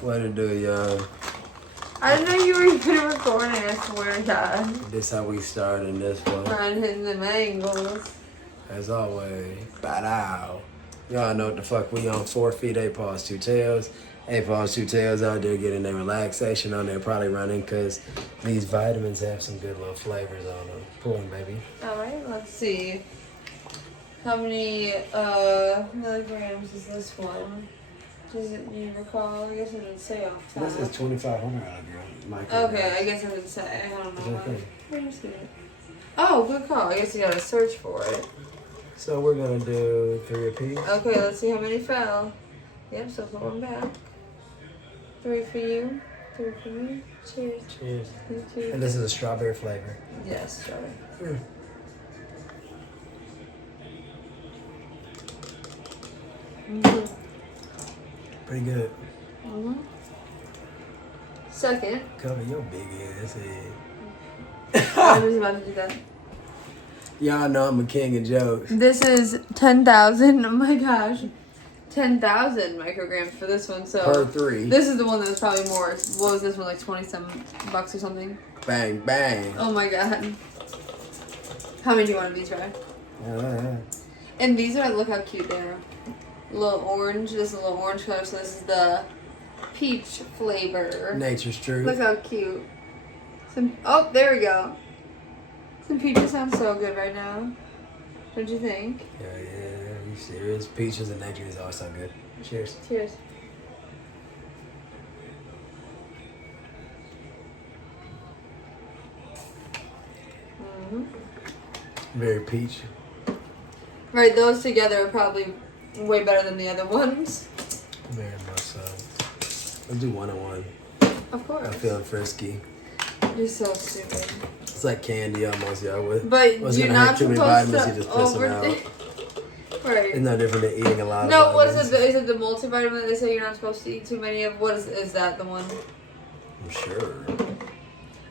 What it do, y'all? I didn't know you were even recording, I swear to God. This how we start in this one. Trying hitting the angles. As always, bow. Y'all know what the fuck we on. 4 feet, 8 paws, 2 tails. 8 paws, 2 tails out there getting their relaxation on there, probably running because these vitamins have some good little flavors on them. Pull them, baby. Alright, let's see. How many milligrams is this one? Does it, you recall? I guess it didn't say off top. This is 2,500 micrograms. Okay, I guess I didn't say. I don't know. Okay. Where you see it? Oh, good call. I guess you gotta search for it. So we're gonna do 3 apiece. Okay, let's see how many fell. Yep, so put one back. 3 for you. 3 for me. Cheers. Cheers. You too. And this is a strawberry flavor. Yes, strawberry. Mm-hmm. Pretty good. Mm-hmm. Second. Cover your big ass head. I was about to do that. Y'all know I'm a king of jokes. This is 10,000. Oh my gosh. 10,000 micrograms for this one. So Per 3. This is the one that was probably more. What was this one, like 20-some bucks or something? Bang, bang. Oh my god. How many do you want of these, right? Uh-huh. And these are, look how cute they are. A little orange. This is a little orange color. So this is the peach flavor. Nature's truth. Look how cute. Oh, there we go. Some peaches sound so good right now. Don't you think? Yeah, you serious? Peaches and nature is always so good. Cheers. Cheers. Mm-hmm. Very peach. Right, those together are probably way better than the other ones. Very much so. Let's do 1-on-1. Of course. I'm feeling frisky. You're so stupid. It's like candy almost, y'all. But wasn't you're gonna not have too many supposed vitamins, to you just piss them out. Right. It's no different than eating a lot of No, vitamins. what's it? Is it the multivitamin that they say you're not supposed to eat too many of? What is that the one? I'm sure.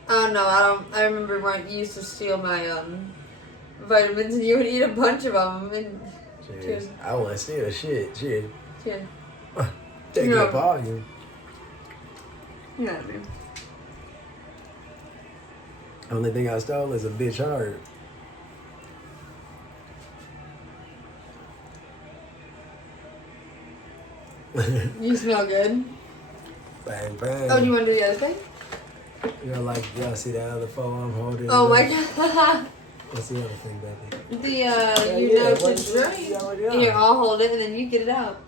I don't know. I remember when you used to steal my vitamins and you would eat a bunch of them. And Cheers. I want to steal shit. Cheers. Cheers. Take up all you. You know what I mean. Only thing I stole is a bitch heart. You smell good. Bang, bang. Oh, do you want to do the other thing? Y'all see that other phone I'm holding? Oh my god. What's the other thing, baby? The to drink. Here, I'll hold it and then you get it out.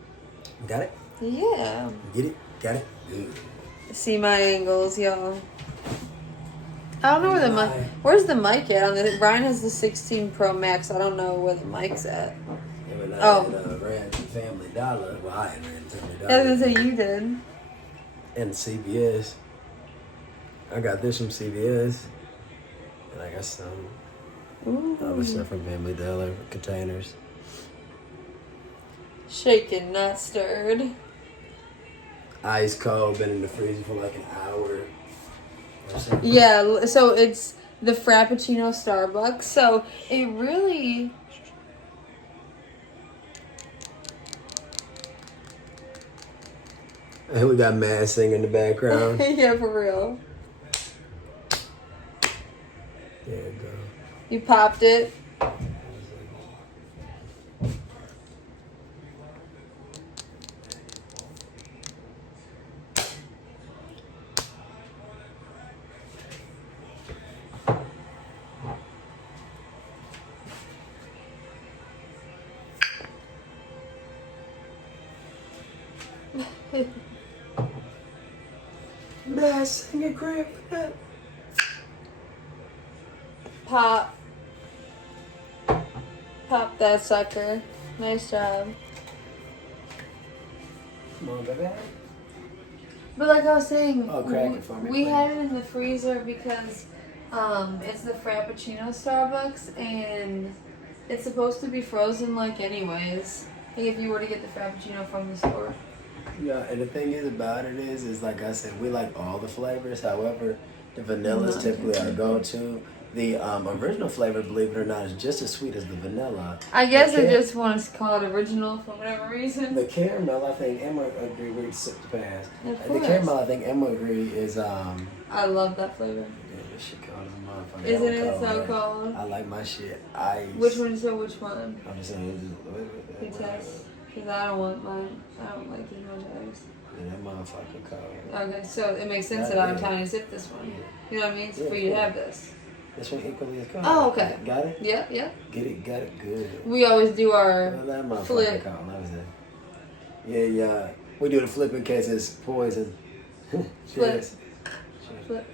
Got it? Yeah. Get it? Got it? Good. See my angles, y'all. I don't know where the mic. Where's the mic at? On the Brian has the 16 Pro Max. I don't know where the mic's at. Yeah, but Oh. ran Family Dollar. Well, I ain't ran Family Dollar. I was gonna say you did. And CVS. I got this from CVS. And I got some other stuff from Family Dollar containers. Shaken, not stirred. Ice cold, been in the freezer for like an hour. Or something. Yeah, so it's the Frappuccino Starbucks. So it really. And we got Mad Singer in the background. Yeah, for real. There you go. You popped it. Mad Singer grab that. Pop. Pop that sucker. Nice job. Come on, baby. But like I was saying, Crack it for me, we please. had it in the freezer because it's the Frappuccino Starbucks and it's supposed to be frozen like anyways. Like if you were to get the Frappuccino from the store. Yeah, and the thing is about it is like I said, we like all the flavors. However, the vanilla is typically our go-to. The original flavor, believe it or not, is just as sweet as the vanilla. I guess I just want to call it original for whatever reason. The caramel, I think Emma agreed. We sip the pass. Of The caramel, I think Emma agreed is. I love that flavor. Yeah, this shit cold as a motherfucker. Isn't it so cold? I like my shit ice. Which one? So which one? I'm just saying. You test. Because I don't want mine. I don't like as much ice. Yeah, that motherfucker cold. Okay, so it makes sense that I'm trying to sip this one. You know what I mean? So for you to have this. This one equally as cold. Oh, okay. Got it? Yep, yep. Got it good. We always do our That motherfucker flip. cold. That was it. Yeah. We do the flip in case it's poison. Flip. Cheers. Flip.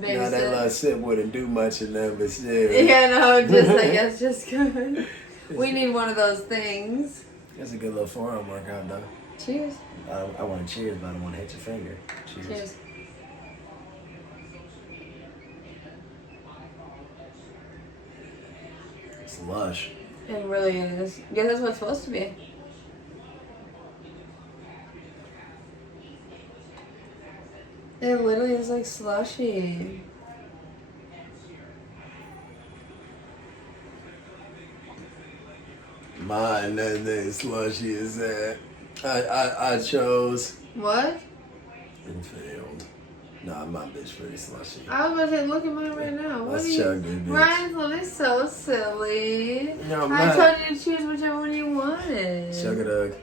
Baby now that little sip wouldn't do much in there, but still. Yeah, no, just I guess just good. We need one of those things. That's a good little forearm workout, though. Cheers. I want to cheers, but I don't want to hit your finger. Cheers. It's lush. It really is. Yeah, that's what it's supposed to be. It literally is like slushy. Mine, that thing slushy as that. I chose. What? And failed. Nah, my bitch pretty slushy. I was about to say, look at mine right now. What Let's are you? chug this bitch. Ryan's literally so silly. No, I'm I not. told you to choose whichever one you wanted. Chug a dug.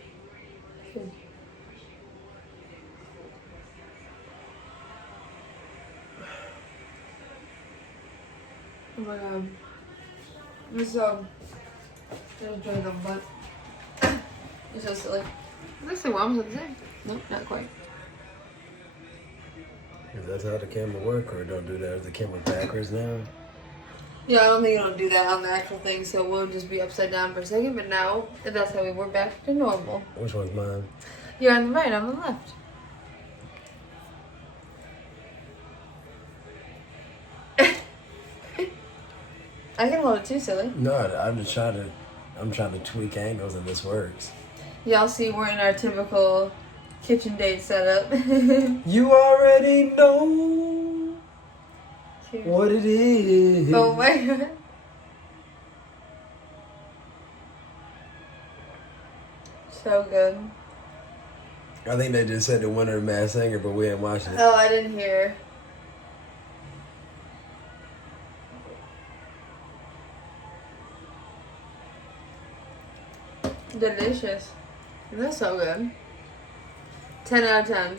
Oh my god. Just drink them, but it's so silly. This thing warms at the same. Nope, not quite. Is that how the camera work, or don't do that? Is the camera backwards now? Yeah, I don't think it'll do that on the actual thing, so we'll just be upside down for a second, but now that's how we're back to normal. Which one's mine? You're on the right, I'm on the left. I can hold it too, silly. No, I'm trying to tweak angles and this works. Y'all see we're in our typical kitchen date setup. You already know Cheers. what it is. Oh my god. So good. I think they just said the winner of Masked Singer, but we ain't watching it. Oh, I didn't hear. Delicious. That's so good. 10 out of 10. I'm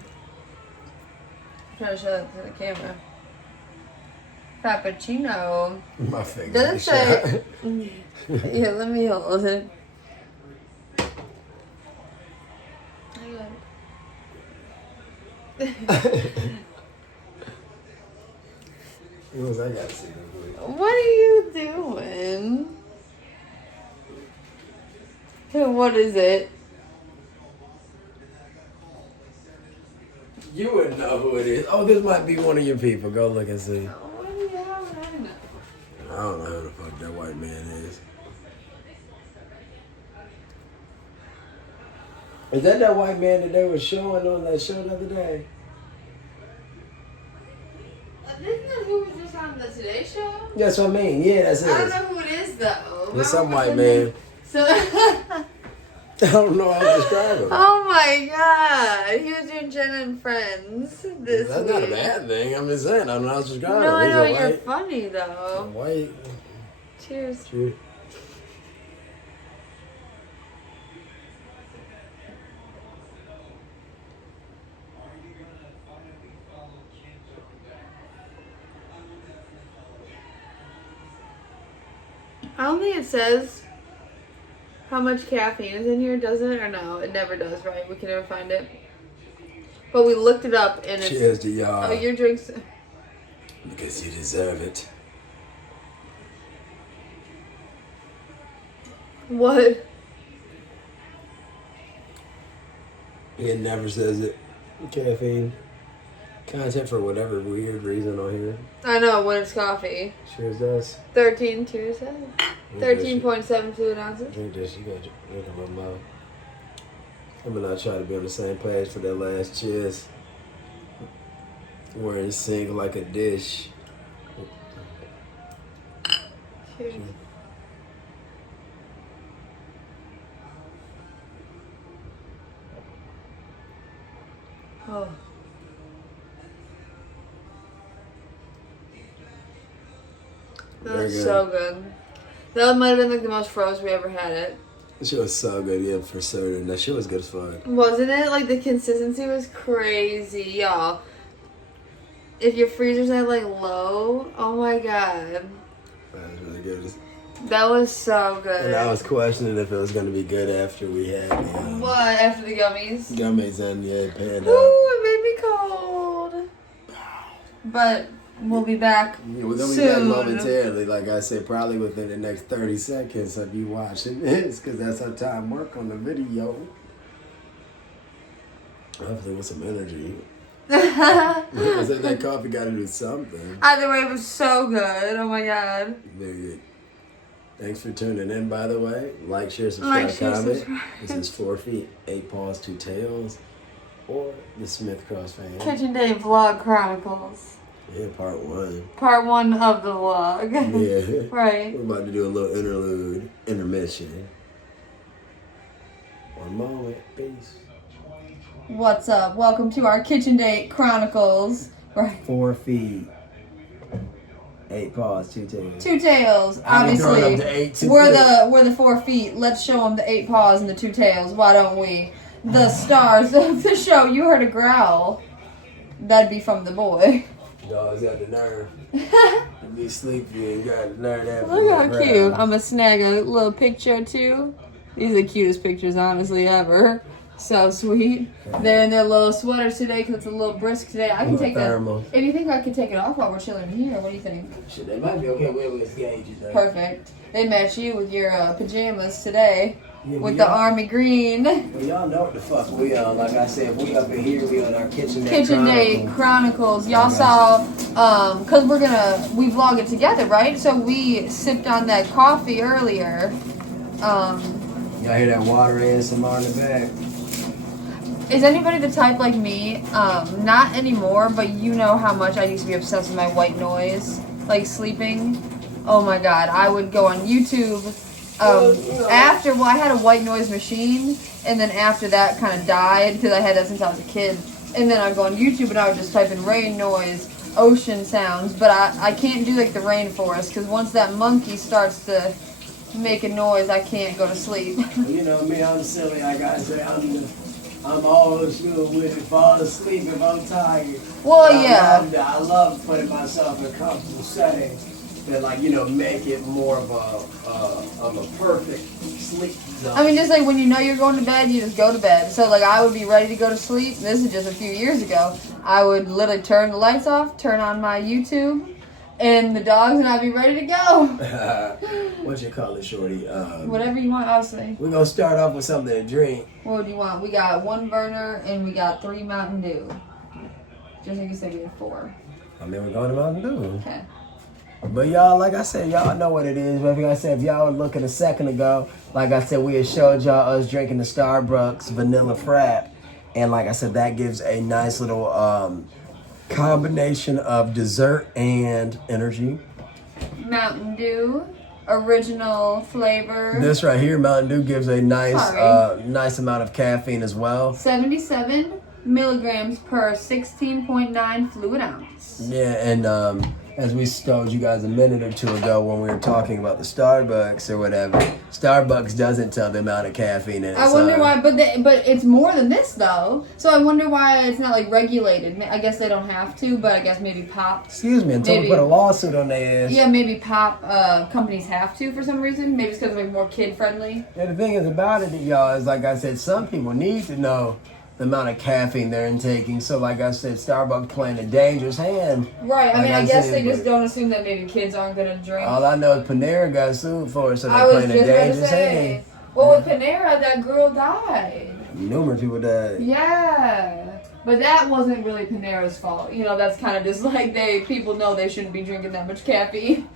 trying to show that to the camera. Frappuccino. My finger. Doesn't say. Yeah, let me hold it. What was I got to see real quick? What are you doing? What is it? You wouldn't know who it is. Oh, this might be one of your people. Go look and see. What do you have? I don't know. I don't know who the fuck that white man is. Is that white man that they were showing on that show the other day? Isn't that who was just on the Today Show? That's what I mean. Yeah, that's it. I don't know who it is though. There's some white man. So. I don't know how to describe him. Oh my god, he was doing Jenna and Friends this That's week. not a bad thing. I'm just saying. I don't know how to describe him. No, I He's know a you're white. funny though. White. Cheers. Cheers. I don't think it says how much caffeine is in here, does it? Or no, it never does, right? We can never find it. But we looked it up and it's... Cheers to y'all. Oh, your drink's... Because you deserve it. What? It never says it. Caffeine. Content for whatever weird reason on here. I know, when it's coffee. Cheers does. 13, cheers. 13.7 fluid ounces. Drink this. You gotta drink a little more. I'm gonna try to be on the same page for that last cheers. Where it sink like a dish. Cheers. Oh. Very That's good. so good. That might have been like the most froze we ever had it. She was so good, yeah, for certain. That shit was good as fuck. Wasn't it? Like the consistency was crazy, y'all. If your freezer's at like low, oh my god. That was really good. That was so good. And I was questioning if it was gonna be good after we had the What, after the gummies? gummies and yeah, panned Ooh, out. it made me cold. But we'll be back Yeah, we're gonna soon. be back momentarily. Like I said, probably within the next 30 seconds of you watching this, because that's how time work on the video. Hopefully with some energy. I said that coffee gotta do something. Either way, it was so good. Oh my god. Very good. Thanks for tuning in, by the way. Like, share, subscribe, Like, share, comment. subscribe. This is 4 Feet, 8 Paws, 2 Tails, or the Smith Cross fan. Kitchen Day Vlog Chronicles. Yeah, part 1. Part 1 of the vlog. Yeah. Right. We're about to do a little intermission. One moment. Peace. What's up? Welcome to our Kitchen Date Chronicles. Right. 4 feet, 8 paws, 2 tails. 2 tails. I've been throwing Obviously, up to 8 too we're the 4 feet. Let's show them the 8 paws and the 2 tails. Why don't we? The stars of the show. You heard a growl. That'd be from the boy. Dog's got the nerve. To be sleepy and got the nerve after Look how that cute. growl. I'm gonna snag a little picture too. These are the cutest pictures, honestly, ever. So sweet. They're in their little sweaters today because it's a little brisk today. I can take that. Thermal. If you think I can take it off while we're chilling here, what do you think? Shit, they might be okay. We'll gauge it though. Perfect. They match you with your pajamas today. Yeah, With but the army green. Well, y'all know what the fuck we on. Like I said, we up in here, we on our Kitchen Day Kitchen Day Chronicles. Y'all saw, cause we vlog it together, right? So we sipped on that coffee earlier. Y'all hear that water ASMR in the back? Is anybody the type like me? Not anymore, but you know how much I used to be obsessed with my white noise, like sleeping. Oh my god, I would go on YouTube. I had a white noise machine, and then after that kind of died because I had that since I was a kid. And then I'd go on YouTube and I would just type in rain noise, ocean sounds, but I can't do like the rainforest because once that monkey starts to make a noise, I can't go to sleep. You know me, I'm silly. Like I say, I'm always good with it. Fall asleep if I'm tired. Well, But yeah. I love putting myself in a comfortable setting that, like, you know, make it more of a perfect sleep zone. I mean, just like when you know you're going to bed, you just go to bed. So like I would be ready to go to sleep. This is just a few years ago. I would literally turn the lights off, turn on my YouTube, and the dogs, and I'd be ready to go. What you call it, shorty? Whatever you want, obviously. We're gonna start off with something to drink. What do you want? We got 1 burner and we got 3 Mountain Dew. Just in case we had 4. I mean, we're going to Mountain Dew. Okay. But y'all, like I said, y'all know what it is. Like I said, if y'all were looking a second ago, like I said, we had showed y'all us drinking the Starbucks Vanilla Frap. And like I said, that gives a nice little combination of dessert and energy. Mountain Dew, original flavor. This right here, Mountain Dew, gives a nice Sorry. nice amount of caffeine as well. 77 milligrams per 16.9 fluid ounce. Yeah, and as we told you guys a minute or 2 ago when we were talking about the Starbucks or whatever, Starbucks doesn't tell the amount of caffeine in it. I wonder why, but it's more than this though. So I wonder why it's not like regulated. I guess they don't have to, but I guess maybe pop. Excuse me, until we Maybe. put a lawsuit on their ass. Yeah, maybe pop companies have to for some reason. Maybe it's because they're more kid friendly. And the thing is about it, y'all, is like I said, some people need to know the amount of caffeine they're intaking. So like I said, Starbucks playing a dangerous hand. Right. I Like mean, I I guess said, they just but- don't assume that maybe kids aren't gonna drink. All I know is Panera got sued for it, so I they're was playing a just gonna dangerous say. hand. Well, with Panera, that girl died. Numerous people died. Yeah. But that wasn't really Panera's fault. You know, that's kind of just like people know they shouldn't be drinking that much caffeine.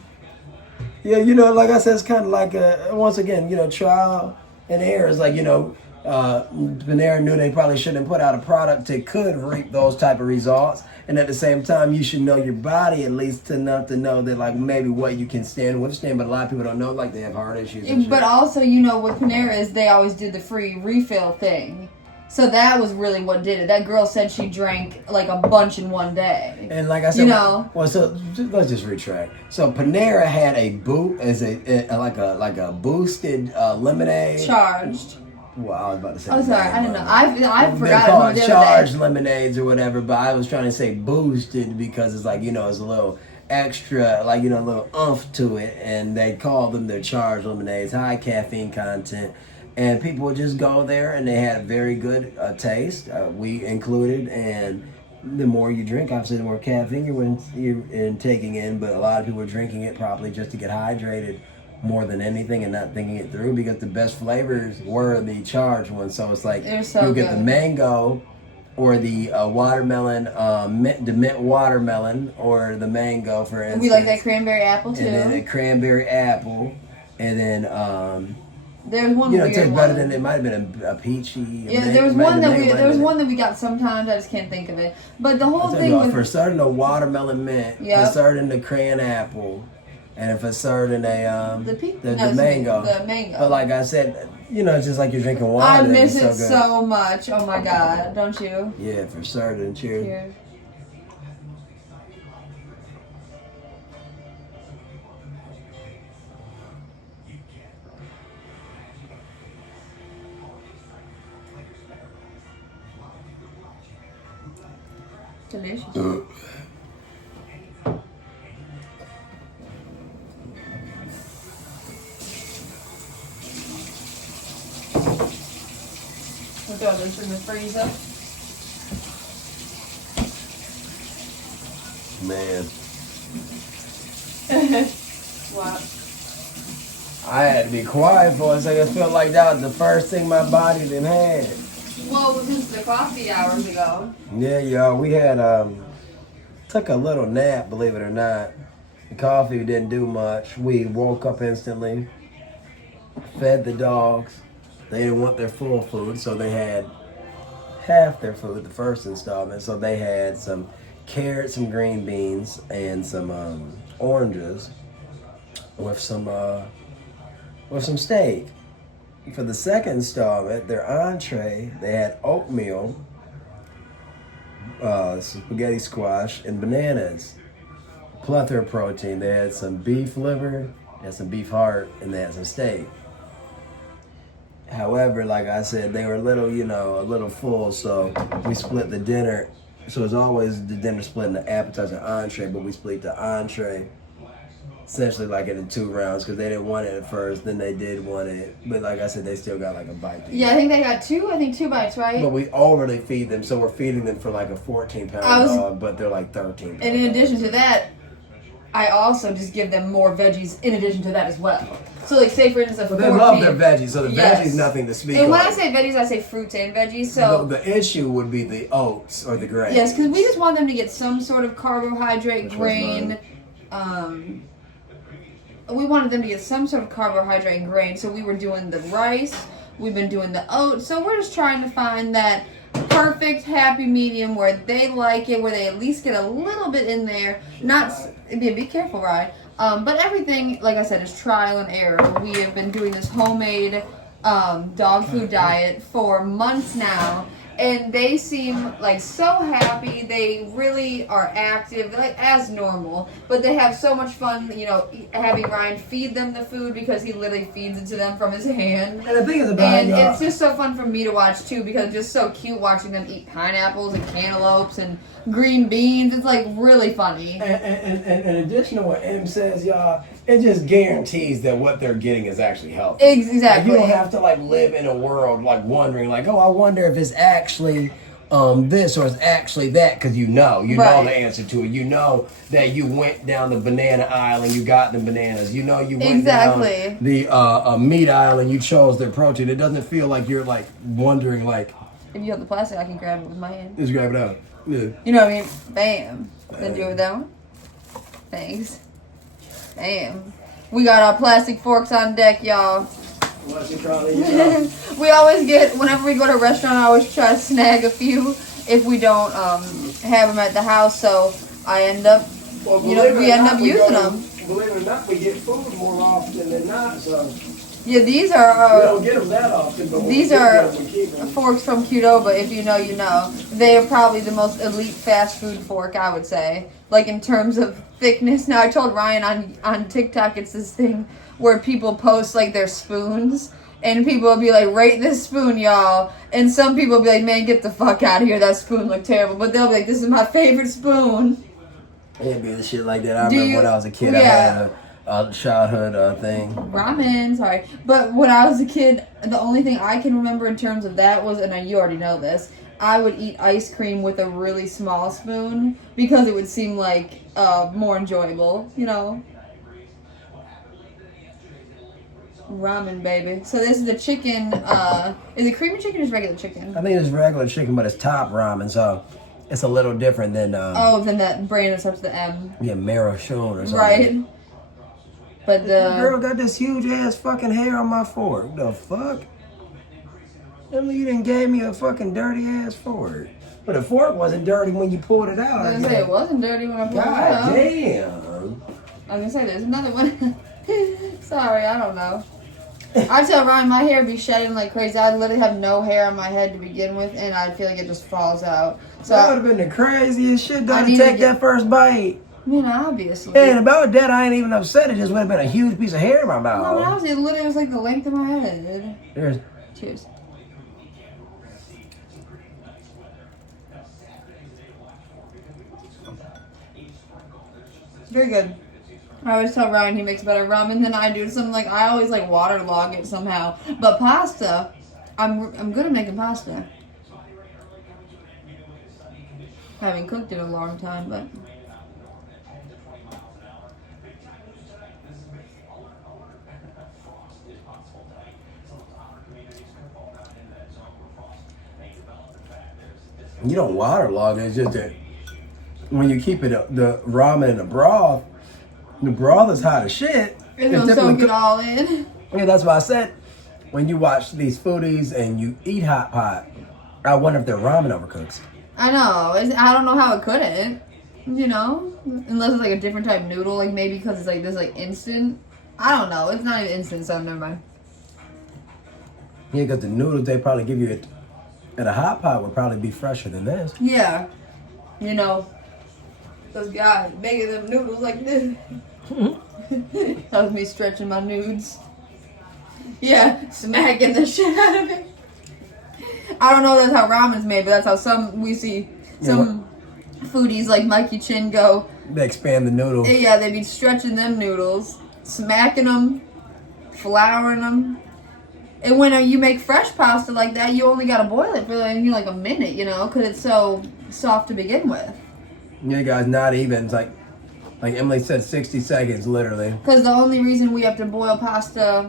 Yeah, you know, like I said, it's kind of like once again, you know, trial and error. It's like, you know, Panera knew they probably shouldn't put out a product that could reap those type of results. And at the same time, you should know your body at least enough to know that like maybe what you can stand and withstand. But a lot of people don't know, like they have heart issues. And but also, you know, with Panera is they always do the free refill thing. So that was really what did it. That girl said she drank like a bunch in one day. And like I said, you know, well, so let's just retract. So Panera had a like a boosted lemonade charged. Well, I was about to say. Oh, sorry, I didn't know. I forgot. They're called charged lemonades or whatever, but I was trying to say boosted because it's like, you know, it's a little extra, like, you know, a little oomph to it, and they call them their charged lemonades, high caffeine content, and people would just go there and they had a very good taste. We included, and the more you drink, obviously, the more caffeine you're taking in, but a lot of people are drinking it probably just to get hydrated more than anything and not thinking it through, because the best flavors were the charged ones. So it's like you'll get the mango or the watermelon, the mint watermelon or the mango, for instance. We like that cranberry apple too. And then the cranberry apple, and then there's one. You know, it tastes better than it might have been a peachy. Yeah, there was one that we got sometimes. I just can't think of it. But the whole thing was for certain the watermelon mint, for certain the cran apple. And if it's served in a the mango. The mango. But like I said, you know, it's just like you're drinking water. I miss it so much. Oh my God, don't you? Yeah, for certain. Cheers. Cheers. Delicious. We'll throw this in the freezer. Man. What? I had to be quiet for a second. I felt like that was the first thing my body done had. Well, since the coffee hours ago. Yeah, y'all. We had took a little nap, believe it or not. The coffee didn't do much. We woke up instantly, fed the dogs. They didn't want their full food, so they had half their food, the first installment. So they had some carrots, some green beans, and some oranges with some steak. For the second installment, their entree, they had oatmeal, spaghetti squash, and bananas. Plethora of protein. They had some beef liver, they had some beef heart, and they had some steak. However, like I said, they were a little full, so we split the dinner. So as always, the dinner split in the appetizer and entree, but we split the entree essentially like into 2 rounds because they didn't want it at first, then they did want it. But like I said, they still got like a bite to eat. Yeah, I think they got 2 bites, right? But we overly feed them, so we're feeding them for like a 14-pound dog, but they're like 13 pounds. And in addition to that, I also just give them more veggies in addition to that as well. So like say for instance they love their veggies, so the veggies nothing to speak of. And when I say veggies, I say fruits and veggies. So the issue would be the oats or the grains. Yes, because we just want them to get some sort of carbohydrate, grain. We wanted them to get some sort of carbohydrate and grain, so we were doing the rice. We've been doing the oats. So we're just trying to find that perfect happy medium where they like it, where they at least get a little bit in there. Be careful, Ryan. But everything, like I said, is trial and error. We have been doing this homemade dog food diet for months now, and they seem like so happy. They really are active, like as normal, but they have so much fun, you know, having Ryan feed them the food because he literally feeds it to them from his hand. And the thing is about it's just so fun for me to watch too, because it's just so cute watching them eat pineapples and cantaloupes and green beans. It's like really funny. And in addition to what M says, y'all, it just guarantees that what they're getting is actually healthy. Exactly. Like, you don't have to like live in a world like wondering like, oh, I wonder if it's actually this or it's actually that, because you know the answer to it. You know that you went down the banana aisle and you got the bananas. You know you went down the meat aisle and you chose their protein. It doesn't feel like you're like wondering like. If you have the plastic, I can grab it with my hand. Just grab it out. Yeah. You know what I mean? Bam. Then do it with that one. Thanks. Bam. We got our plastic forks on deck, y'all. What's it called? We always get, whenever we go to a restaurant, I always try to snag a few if we don't have them at the house. So I end up, we end up using them. Believe it or not, we get food more often than not. So yeah, these are. We don't get them that often. But these are forks from Qdoba. If you know, you know. They are probably the most elite fast food fork, I would say. Like in terms of thickness. Now I told Ryan on TikTok, it's this thing where people post like their spoons. And people will be like, rate this spoon, y'all. And some people will be like, man, get the fuck out of here. That spoon looked terrible. But they'll be like, this is my favorite spoon. Yeah, be the shit like that. I remember when I was a kid, I had a childhood thing. Ramen, sorry. But when I was a kid, the only thing I can remember in terms of that was, and you already know this, I would eat ice cream with a really small spoon because it would seem like more enjoyable, you know? Ramen, baby. So this is the chicken. Is it creamy chicken or is it regular chicken? I think it's regular chicken, but it's top ramen, so it's a little different than than that brand that starts with the M. Yeah, Marashon or something. Right. But the girl got this huge ass fucking hair on my fork. The fuck? Emily, you didn't gave me a fucking dirty ass fork. But the fork wasn't dirty when you pulled it out. I was gonna say it wasn't dirty when I pulled it out. God damn. I was gonna say there's another one. Sorry, I don't know. I tell Ryan my hair be shedding like crazy. I literally have no hair on my head to begin with, and I feel like it just falls out. So that would have been the craziest shit though, to take that first bite. I mean, obviously. And about that, I ain't even upset. It just would have been a huge piece of hair in my mouth. No, but obviously, it literally was like the length of my head. There's. Cheers. Very good. I always tell Ryan he makes better ramen than I do. Something like I always like waterlog it somehow. But pasta, I'm good at making pasta. I haven't cooked it in a long time, but you don't waterlog it. It's just that when you keep it the ramen in the broth is hot as shit. It's gonna soak it all in. Yeah, that's why I said when you watch these foodies and you eat hot pot, I wonder if their ramen overcooks. I know. I don't know how it couldn't. You know, unless it's like a different type of noodle, like maybe because it's like this like instant. I don't know. It's not even instant, so never mind. Yeah, because the noodles they probably give you at a hot pot would probably be fresher than this. Yeah, you know, those guys making them noodles like this. That was me stretching my nudes. Yeah, smacking the shit out of it. I don't know if that's how ramen's made, but that's how we see some foodies like Mikey Chin go. They expand the noodle. Yeah, they be stretching them noodles, smacking them, flouring them. And when you make fresh pasta like that, you only gotta boil it for like a minute, you know, because it's so soft to begin with. Yeah, guys, not even. It's like Emily said, 60 seconds, literally. Because the only reason we have to boil pasta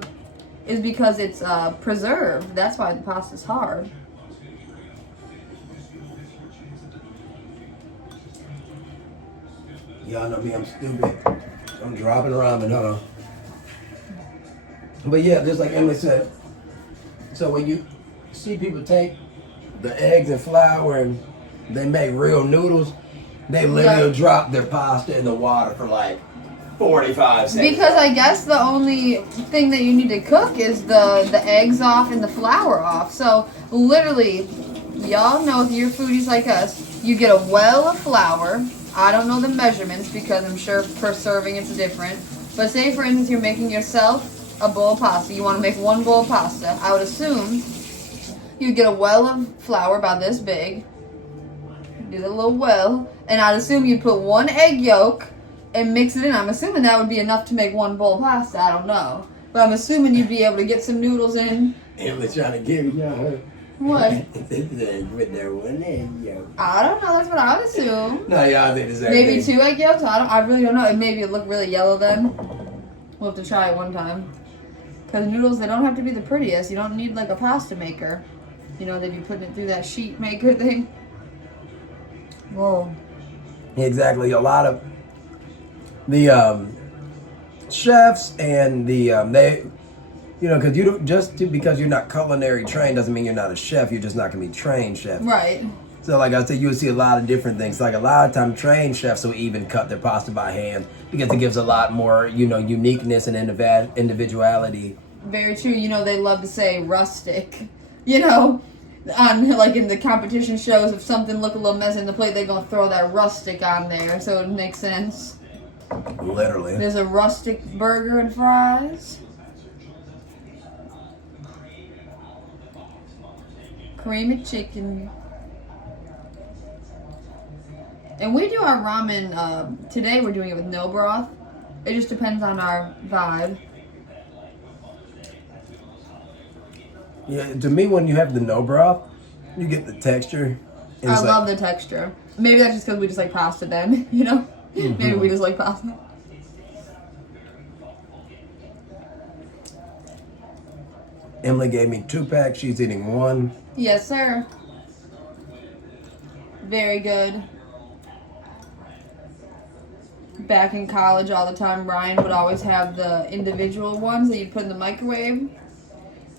is because it's preserved. That's why the pasta's hard. Y'all know me, I'm stupid. I'm dropping ramen, huh? But yeah, just like Emily said, so when you see people take the eggs and flour and they make real noodles, they literally drop their pasta in the water for like 45 seconds. Because I guess the only thing that you need to cook is the eggs off and the flour off. So literally, y'all know if you're foodies like us, you get a well of flour. I don't know the measurements because I'm sure per serving it's different. But say for instance you're making yourself a bowl of pasta. You want to make one bowl of pasta. I would assume you get a well of flour about this big. Do the little well. And I'd assume you'd put one egg yolk and mix it in. I'm assuming that would be enough to make one bowl of pasta. I don't know. But I'm assuming you'd be able to get some noodles in. Emily's trying to give y'all what? with their one egg yolk. I don't know. That's what I would assume. No, y'all think the same Maybe thing. 2 egg yolks? I really don't know. Maybe it look really yellow then. We'll have to try it one time. Because noodles, they don't have to be the prettiest. You don't need like a pasta maker. You know, they'd be putting it through that sheet maker thing. Whoa. Exactly. A lot of the chefs and the You know, because because you're not culinary trained doesn't mean you're not a chef. You're just not gonna be trained chef. Right. So, like I said, you'll see a lot of different things. Like a lot of time, trained chefs will even cut their pasta by hand because it gives a lot more, uniqueness and individuality. Very true. You know, they love to say rustic. You know, on like in the competition shows, if something look a little messy in the plate, they're gonna throw that rustic on there, so it makes sense. Literally. There's a rustic burger and fries. Creamy chicken. And we do our ramen, today we're doing it with no broth. It just depends on our vibe. Yeah, to me, when you have the no broth, you get the texture. And I love the texture. Maybe that's just because we just like pasta then, you know? Mm-hmm. Maybe we just like pasta. Emily gave me 2 packs. She's eating 1. Yes, sir. Very good. Back in college all the time, Ryan would always have the individual ones that you put in the microwave.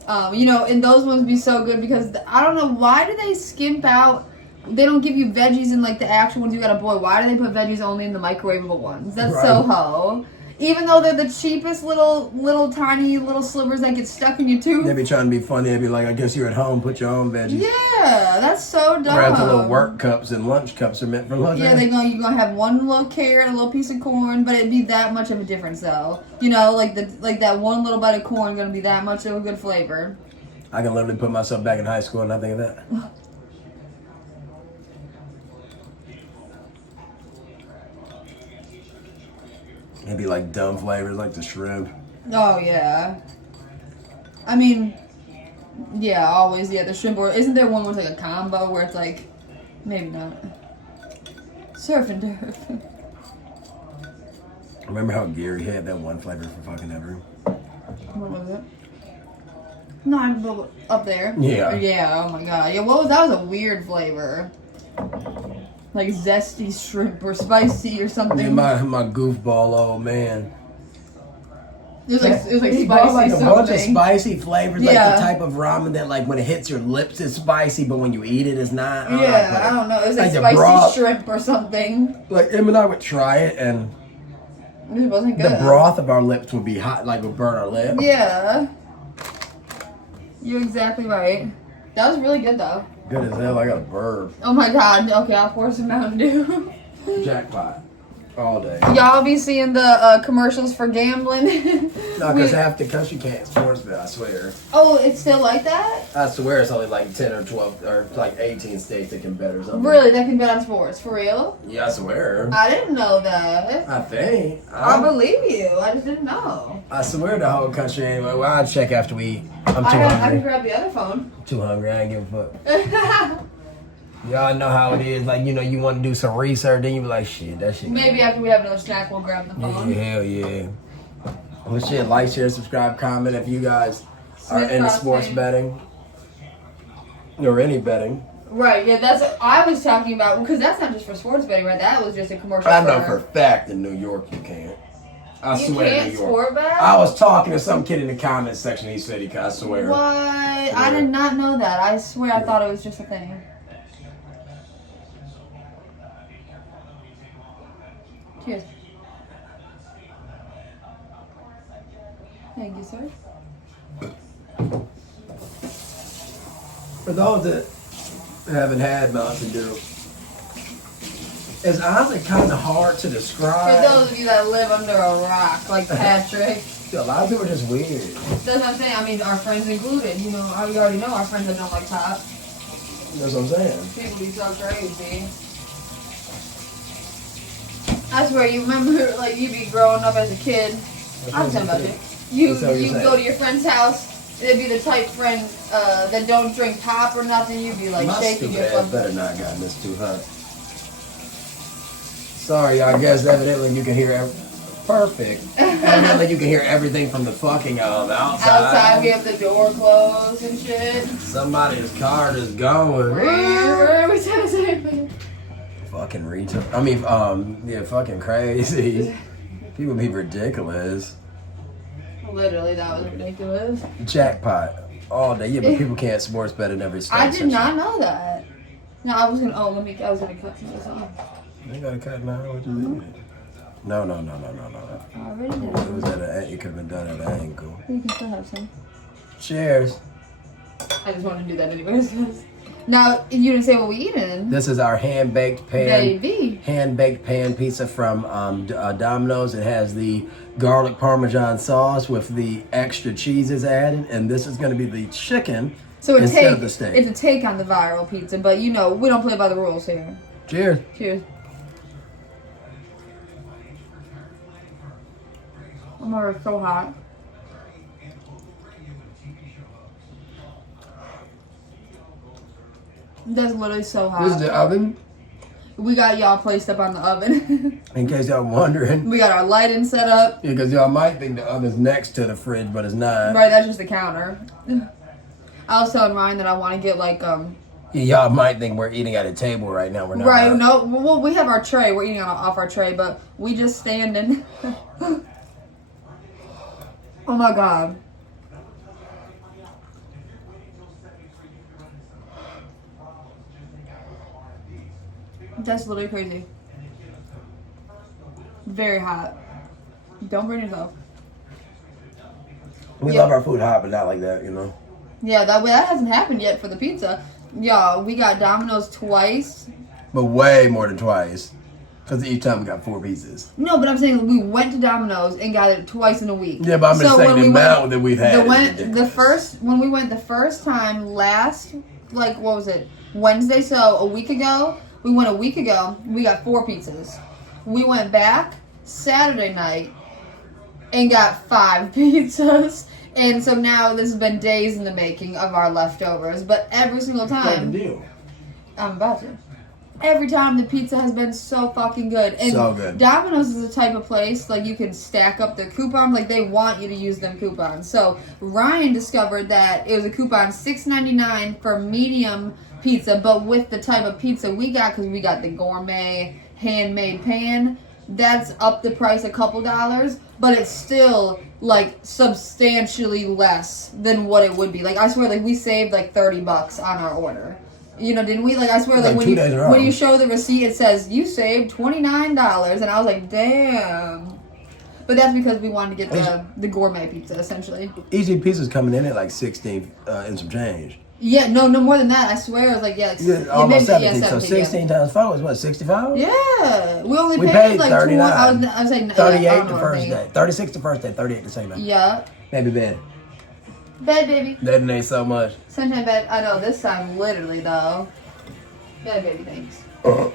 And those ones be so good because I don't know, why do they skimp out? They don't give you veggies in like the actual ones you gotta boil. Why do they put veggies only in the microwavable ones? That's right. so ho. Even though they're the cheapest little tiny little slivers that get stuck in your tooth. They be trying to be funny. They be like, I guess you're at home, put your own veggies. Yeah, that's so dumb. Whereas the little work cups and lunch cups are meant for lunch. Yeah, you're gonna have one little carrot, a little piece of corn, but it'd be that much of a difference though. You know, like that one little bite of corn gonna be that much of a good flavor. I can literally put myself back in high school and not think of that. It'd be like dumb flavors like the shrimp. Oh yeah. I mean, yeah, always the shrimp. Or isn't there one with like a combo where it's like, maybe not. Surf and turf. Remember how Gary had that one flavor for fucking ever? What was it? No, I'm up there. Yeah. Yeah. Oh my god. Yeah. That was a weird flavor. Like zesty shrimp or spicy or something. Yeah, my goofball old man. It was like he spicy brought like a something. bunch of spicy flavors, like Yeah. the type of ramen that like when it hits your lips it's spicy, but when you eat it it's not. Yeah, I don't know. It was like the spicy broth. shrimp or something. Like Em and I would try it, and It wasn't good. the broth of our lips would be hot, like would burn our lip. Yeah. You're exactly right. That was really good though. Good as hell. I got a burp. Oh my god. Okay, I'll pour some Mountain Dew. Jackpot. All day. Y'all be seeing the commercials for gambling. No, because half the country can't sports bet, I swear. Oh, it's still like that? I swear it's only like 10 or 12 or like 18 states that can bet or something. Really? They can bet on sports? For real? Yeah, I swear. I didn't know that. I think. I believe you. I just didn't know. I swear the whole country anyway. Well, I'll check after we eat. I'm too I can hungry. grab the other phone. Too hungry. I ain't give a fuck. Y'all know how it is. Like, you want to do some research, then you be like, shit, that shit. Maybe after we have another snack, we'll grab the phone. Yeah, hell yeah. Well, shit, like, share, subscribe, comment if you guys are Smith into Cross sports fame. betting. Or any betting. Right, yeah, that's what I was talking about, because that's not just for sports betting, right? That was just a commercial I know for a fact in New York you can't. I You swear can't New York. sport bet? I was talking to some kid in the comments section, he said he could, I swear. What? I did not know that. I swear I thought it was just a thing. Cheers. Thank you, sir. For those that haven't had Mountain Dew, it's honestly kind of hard to describe. For those of you that live under a rock, like Patrick. A lot of people are just weird. That's what I'm saying. I mean, our friends included. You know, we already know our friends that don't like pop. That's what I'm saying. People be so crazy. I swear, you remember, like, you be growing up as a kid. I'm talking about it. You go to your friend's house, it'd be the type friend that don't drink pop or nothing. You'd be like My shaking stupid your ass fucking. better not gotten this too hot. Sorry, I guess evidently you can hear perfect. Evidently you can hear everything from the fucking outside. Outside, we have the door closed and shit. Somebody's car just going. We said the same thing. Fucking retard. I mean, yeah, fucking crazy. People be ridiculous. Literally, that was ridiculous. Jackpot. All day. Yeah, but people can't sports bet in every state. I did not know that. No, I was gonna. Oh, I was gonna cut some of this off. You gotta cut now. What you doing? No. I already did. It was at an. It could have been done at an angle. You can still have some. Cheers. I just wanted to do that anyways. Now, you didn't say what we eating. This is our hand-baked pan. Baby. Hand-baked pan pizza from Domino's. It has the garlic parmesan sauce with the extra cheeses added, and this is going to be the chicken instead of the steak. It's a take on the viral pizza, but you know we don't play by the rules here. Cheers. Cheers. Oh my god, it's so hot. That's literally so hot. This is the oven. We got y'all placed up on the oven. In case y'all wondering. We got our lighting set up. Yeah, because y'all might think the oven's next to the fridge, but it's not. Right, that's just the counter. I was telling Ryan that I want to get like Yeah, y'all might think we're eating at a table right now. We're not. Right, no, well, we have our tray. We're eating off our tray, but we just standing. Oh my god. That's literally crazy. Very hot. Don't burn yourself. We love our food hot, but not like that, you know. Yeah, that hasn't happened yet for the pizza. Yeah, we got Domino's twice. But way more than twice. Because each time we got 4 pizzas. No, but I'm saying we went to Domino's and got it twice in a week. Yeah, but I'm just saying the amount that we've had. When we went the first time last, like, what was it? Wednesday, so a week ago. We went a week ago. We got 4 pizzas. We went back Saturday night and got 5 pizzas. And so now this has been days in the making of our leftovers. But every single time. I'm about to. Every time the pizza has been so fucking good. And so good. Domino's is the type of place, like, you can stack up their coupons. Like, they want you to use them coupons. So Ryan discovered that it was a coupon $6.99 for medium pizza, but with the type of pizza we got, because we got the gourmet handmade pan, that's up the price a couple dollars, but it's still like substantially less than what it would be. Like, I swear, like, we saved like $30 on our order. You know, didn't we? Like, I swear, like, when you show the receipt, it says you saved $29, and I was like, damn. But that's because we wanted to get the gourmet pizza, essentially. Easy pizza's coming in at like 16 and some change. Yeah, no more than that. I swear, it was like, almost 17. So 16 times 4 is what, 65? Yeah, we only paid like 39. I was saying 38 the first day, 36 the first day, 38 the second day. Yeah. Maybe bed. Bed, baby. That ain't so much. Sometimes bed. I know this time, literally though. Bed, baby, thanks. Oh.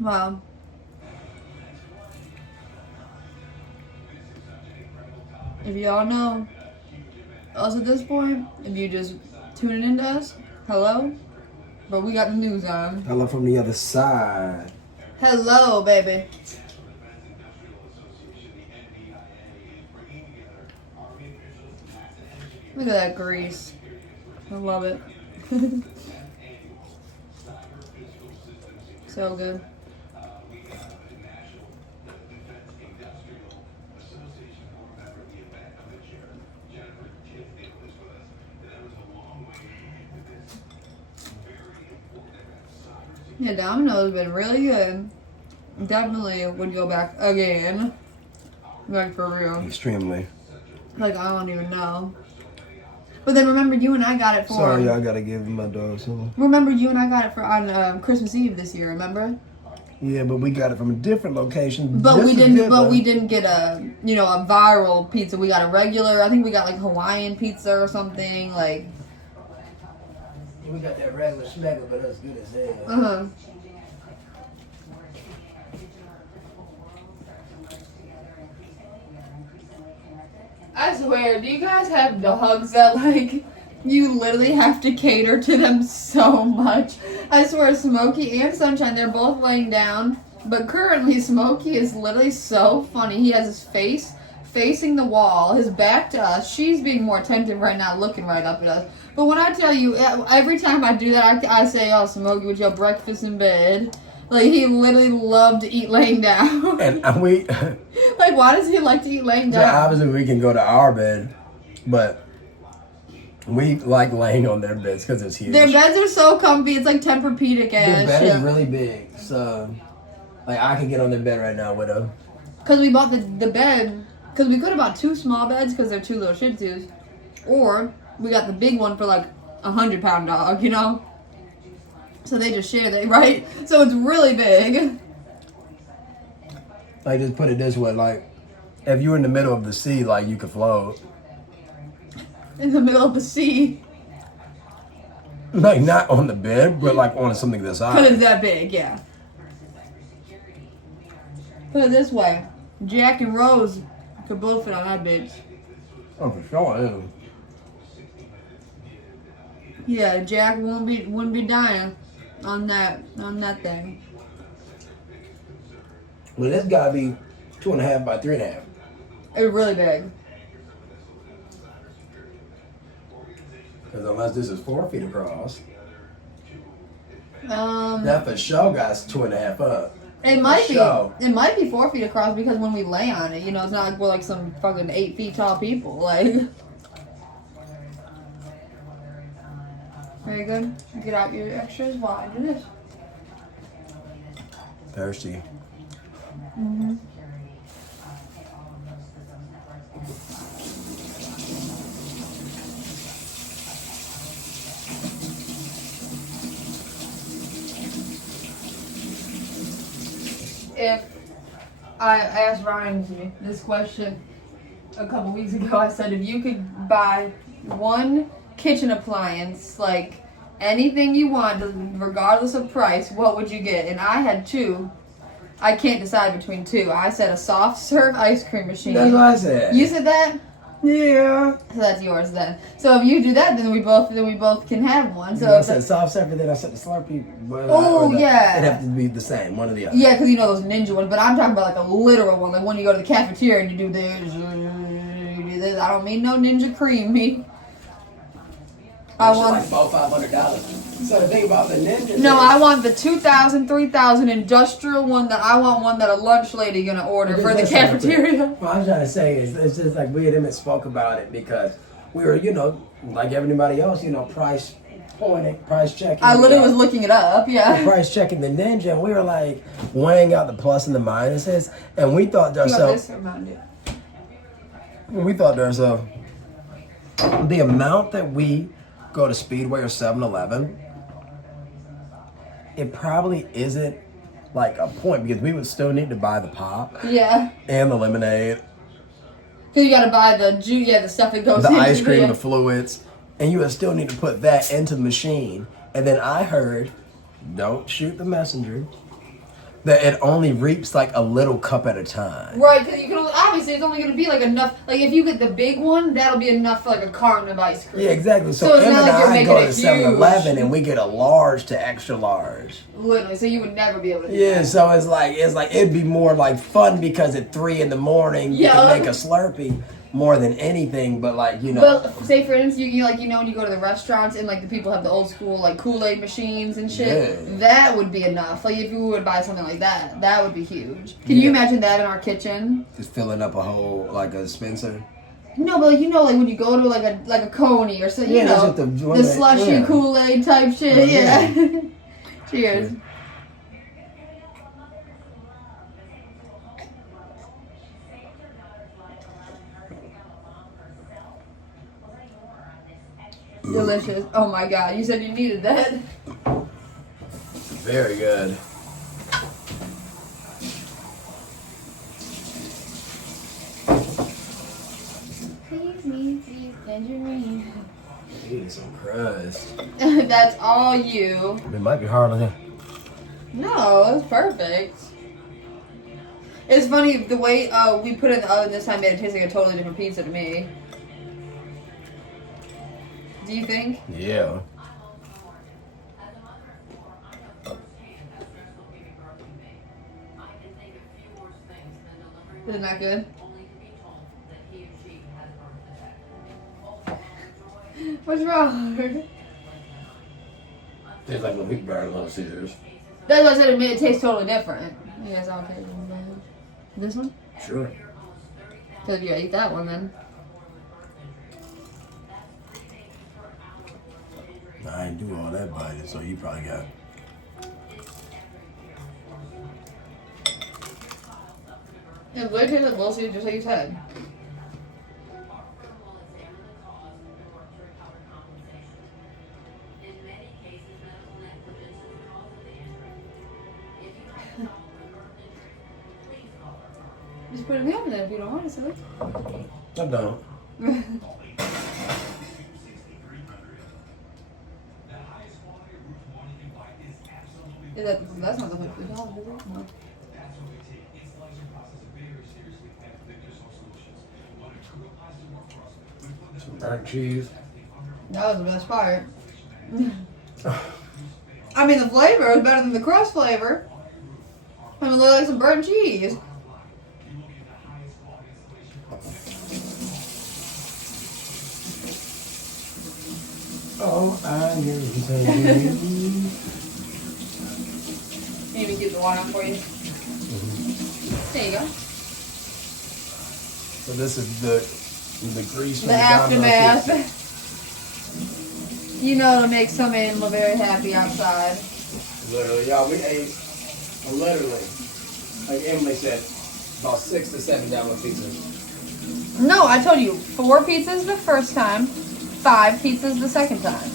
Wow. If y'all know us at this point, if you just tuning in to us, hello. But we got the news on. Hello from the other side. Hello, baby. Look at that grease. I love it. So good. Yeah, Domino's been really good. Definitely would go back again. Like, for real. Extremely. Like, I don't even know. But then remember, you and I got it for... Sorry, I gotta give my dog some. Remember, you and I got it for on Christmas Eve this year, remember? Yeah, but we got it from a different location. But we didn't get a viral pizza. We got a regular, I think we got like Hawaiian pizza or something, like... We got that regular schmegler, but that's good as hell. Uh-huh. I swear, do you guys have dogs that, like, you literally have to cater to them so much? I swear, Smokey and Sunshine, they're both laying down, but currently Smokey is literally so funny. He has his face facing the wall, his back to us. She's being more attentive right now, looking right up at us. But when I tell you, every time I do that, I say, "Oh, Smokey, with your breakfast in bed." Like, he literally loved to eat laying down. And we... Like, why does he like to eat laying So down? obviously we can go to our bed, but we like laying on their beds because it's huge. Their beds are so comfy. It's like Tempur-Pedic ass Their bed shit. is really big, so like I can get on their bed right now with them. Because we bought the bed, because we could have bought 2 small beds because they're 2 little Shih Tzus. Or we got the big one for like a 100-pound dog, you know? So they just share that, right? So it's really big. Like, just put it this way, like, if you were in the middle of the sea, like, you could float. In the middle of the sea. Like, not on the bed, but like on something this size. Because it's that big, yeah. Put it this way. Jack and Rose could both fit on that bitch. Oh, for sure, yeah. Yeah, Jack wouldn't be dying on that thing. Well, this gotta be 2.5 by 3.5. It's really big. Because unless this is 4 feet across, Um, that for sure got 2.5 up. it might be. sure. It might be 4 feet across because when we lay on it, you know, it's not like we're like some fucking 8 feet tall people. Like, very good. Get out your extras while I do this. Thirsty. Mm-hmm. If I asked Ryan this question a couple weeks ago, I said if you could buy one kitchen appliance, like anything you want, regardless of price, what would you get? And I had 2. I can't decide between 2. I said a soft serve ice cream machine. That's what I said. You said that? Yeah. So that's yours then. So if you do that, then we both can have one. So I said soft serve, then I said the Slurpee. yeah. It'd have to be the same, one or the other. yeah, because you know those ninja ones, but I'm talking about like a literal one, like when you go to the cafeteria and you do this, you do this. I don't mean no ninja cream, me. I want like about $500. So the thing about the ninja. no, I want the 2,000, 3,000 industrial one. That I want one that a lunch lady gonna order for the cafeteria. What I'm trying to say is, it's just like we and him spoke about it because we were, you know, like everybody else, you know, price checking. I literally was looking it up. Yeah. Price checking the ninja, and we were like weighing out the plus and the minuses, and we thought to ourselves, the amount that we go to Speedway or 7-Eleven, it probably isn't like a point because we would still need to buy the pop Yeah. and the lemonade, Cause you gotta buy the juice, the stuff that goes the into ice cream, yeah. the fluids, and you would still need to put that into the machine. And then I heard, don't shoot the messenger, that it only reaps like a little cup at a time. Right, because you can only, obviously it's only going to be like enough. Like if you get the big one, that'll be enough for like a carton of ice cream. Yeah, exactly. So it's Em not and like you're I making go it to 7-Eleven huge. and we get a large to extra large. Literally, so you would never be able to do Yeah, that. so it's like it'd be more like fun because at 3 a.m. you Yeah. can make a Slurpee more than anything. But like you know, But say for instance, you like when you go to the restaurants and like the people have the old school like Kool-Aid machines and shit. Yeah. That would be enough. Like if you would buy something like that, that would be huge. Can you imagine that in our kitchen? just filling up a whole like a Spencer. No, but like, you know, like when you go to like a Coney or something, you know, just the slushy yeah. Kool-Aid type shit. Yeah. Yeah. Cheers. Delicious. Oh my god, you said you needed that. Very good. Please, tangerine. Eating some crust. That's all you. It might be hard on you. No, that's perfect. It's funny, the way we put it in the oven this time made it taste like a totally different pizza to me. Do you think? Yeah. Isn't that good? What's wrong? Tastes like a big bar of Little Caesars. That's what I said. It tastes totally different. You guys all okay with that? This one? Sure. So you ate that one then. I ain't do all that biting, so you probably got. It literally tastes like Little Caesars, just like you said. Just put it in the oven then if you don't want it, silly. I don't. That's not the hook for the dog, is it? No. Some burnt cheese. That was the best part. I mean, the flavor was better than the crust flavor. I mean, it looked like some burnt cheese. Oh, I hear you saying. Need me to keep the water on for you. There you go. So this is the grease from The Domino aftermath. pizza. You know, to make some animal very happy outside. Literally, y'all, we ate literally, like Emily said, about $6 to $7 pizzas. No, I told you, 4 pizzas the first time, 5 pizzas the second time.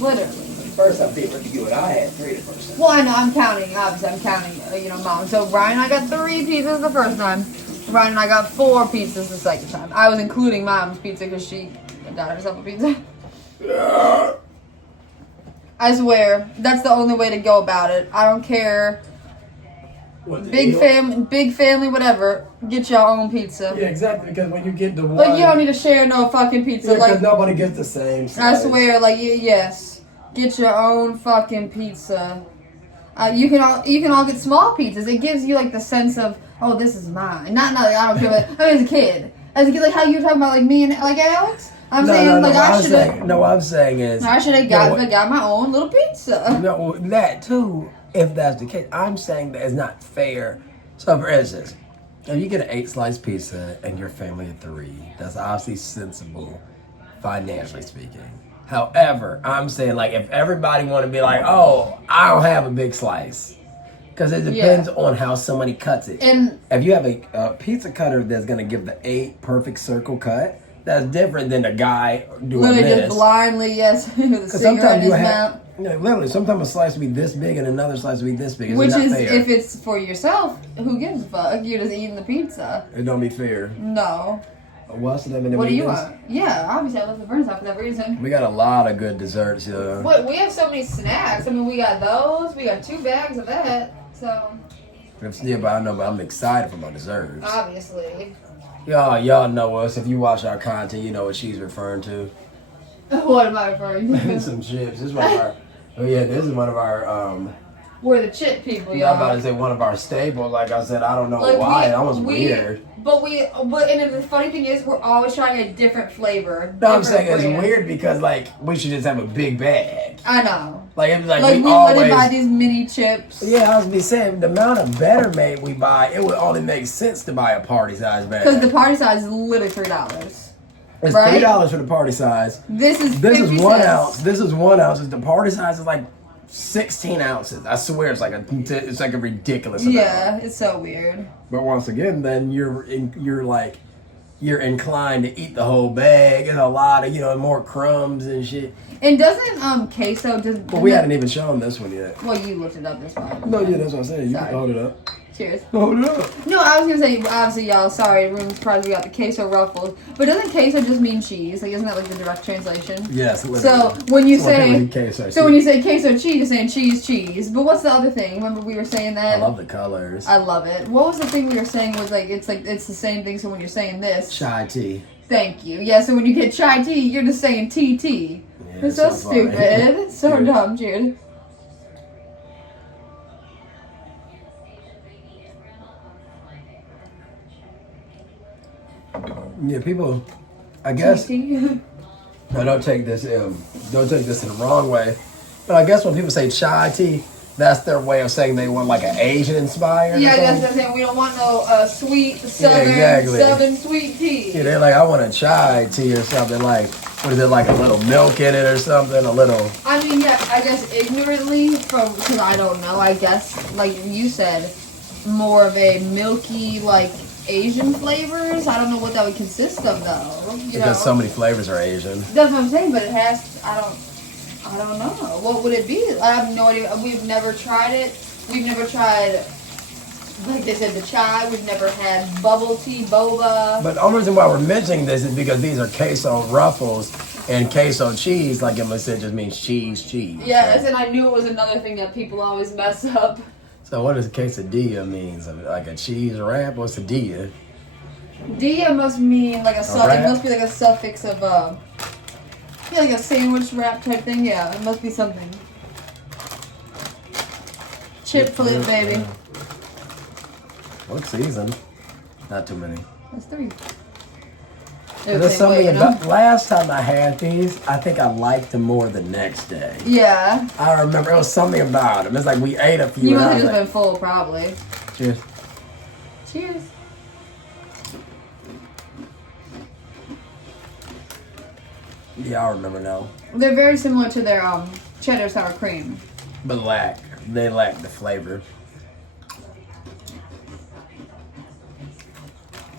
Literally. First time people you and I had 3 the first time. Well, I know, I'm counting, obviously, I'm counting, Mom. So Ryan and I got 3 pizzas the first time. Ryan and I got 4 pizzas the second time. I was including Mom's pizza because she got herself a pizza. I swear, that's the only way to go about it. I don't care. Big family, whatever. Get your own pizza. Yeah, exactly. Because when you get the one, Like, you don't need to share no fucking pizza. yeah, Like, nobody gets the same size. I swear, like, yes, get your own fucking pizza. You can all get small pizzas. It gives you like the sense of, oh, this is mine. Not I don't care. But I mean, as a kid, like how you were talking about like me and like Alex. I'm saying like I should have. No, I'm saying is I should have got my own little pizza. no, that too. If that's the case, I'm saying that it's not fair. So, for instance, if you get an 8-slice pizza and your family of 3, that's obviously sensible, financially speaking. However, I'm saying like if everybody want to be like, oh, I don't have a big slice, because it depends on how somebody cuts it. And if you have a pizza cutter that's gonna give the 8 perfect circle cut, that's different than a guy doing literally this. just blindly, yes, with a cigarette in his mouth. Literally, sometimes a slice will be this big and another slice will be this big. Which not is, fair. if it's for yourself, who gives a fuck? You're just eating the pizza. It don't be fair. No. What do you want? Yeah, obviously I love the burns out for that reason. We got a lot of good desserts. What? We have so many snacks. I mean, we got those. We got 2 bags of that. So. Yeah, but I know, but I'm excited for my desserts. Obviously. Y'all know us. If you watch our content, you know what she's referring to. What am I referring to? Some chips. This is one of our. Oh yeah, this is one of our. We're the chip people, I'm y'all. about to say one of our staples. Like I said, I don't know Like why. That was weird. But and the funny thing is, we're always trying a different flavor. No, I'm saying brand. it's weird because like we should just have a big bag. I know. Like it's like we always literally buy these mini chips. Yeah, I was be saying the amount of Better Made we buy, it would only make sense to buy a party size bag. Because the party size is literally $3. It's right? $3 for the party size. This is 1 cents. ounce. This is 1 ounce. The party size is like 16 ounces. I swear it's like a ridiculous amount. Yeah, it's so weird. But once again, then you're inclined to eat the whole bag and a lot of more crumbs and shit. And doesn't queso just? Well, we hadn't even shown this one yet. Well, you looked it up this time. No, yeah, that's what I said. You Sorry. can hold it up. Cheers. Hold it up. No, I was gonna say, obviously, y'all, sorry, room surprise, we got the queso ruffles. But doesn't queso just mean cheese? Like, isn't that like the direct translation? Yes, literally. So when you say queso cheese, you're saying cheese. But what's the other thing? Remember we were saying that? I love the colors. I love it. What was the thing we were saying was it's the same thing. So when you're saying this, Chai tea. Thank you. Yeah. So when you get chai tea, you're just saying TT. Yeah, it's so stupid. It's so Cheers. dumb. Cheers. Yeah, people, I guess, TT. Now don't take this in the wrong way. But I guess when people say chai tea, that's their way of saying they want like an Asian inspired. Yeah, that's what I'm saying. We don't want no sweet southern sweet tea. Yeah, they're like, I want a chai tea or something. Like, what is it, like a little milk in it or something? A little. I mean, yeah, I guess ignorantly, because I don't know, I guess, like you said, more of a milky, like, Asian flavors. I don't know what that would consist of, though. Because so many flavors are Asian. That's what I'm saying, but it has, I don't know. What would it be? I have no idea. We've never tried it. We've never tried, like they said, the chai. We've never had bubble tea, boba. But the only reason why we're mentioning this is because these are queso ruffles and queso cheese. Like Emily said, just means cheese. Yes, and I knew it was another thing that people always mess up. So what does quesadilla means? Like a cheese wrap? What's a dia? Dia must mean like a suffix. It must be like a suffix of yeah, like a sandwich wrap type thing. Yeah, it must be something. Chip flip, baby. What season? Not too many. That's 3. There's something about last time I had these, I think I liked them more the next day. Yeah. I remember it was something about them. It's like we ate a few. You must have just been full, probably. Cheers. Cheers. Yeah, I remember now. They're very similar to their cheddar sour cream. But they lack the flavor.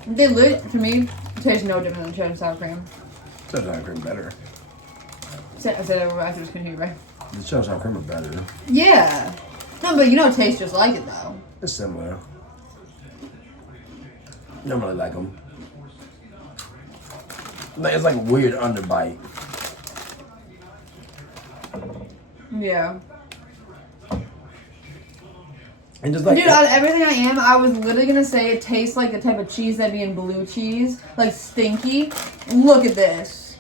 They to me taste no different than cheddar sour cream. Cheddar sour cream better. I said everybody after this continue, right? The cheddar sour cream are better. Yeah. No, but you know it tastes just like it though. It's similar. I don't really like them. It's like a weird underbite. Yeah. And just like dude, out of everything I am, I was literally gonna say it tastes like the type of cheese that'd be in blue cheese, like stinky. Look at this.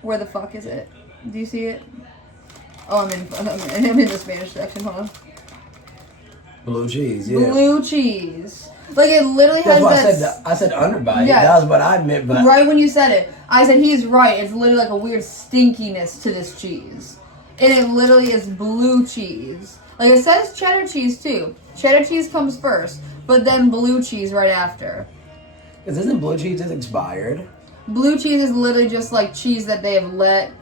Where the fuck is it? Do you see it? Oh, I'm in the Spanish section. Hold on. Blue cheese, yeah. Blue cheese. Like it literally has that. I said underbite. Yes. That was what I meant, but right when you said it, I said he's right. It's literally like a weird stinkiness to this cheese, and it literally is blue cheese. Like it says cheddar cheese too. Cheddar cheese comes first, but then blue cheese right after. Because isn't blue cheese just expired? Blue cheese is literally just like cheese that they have let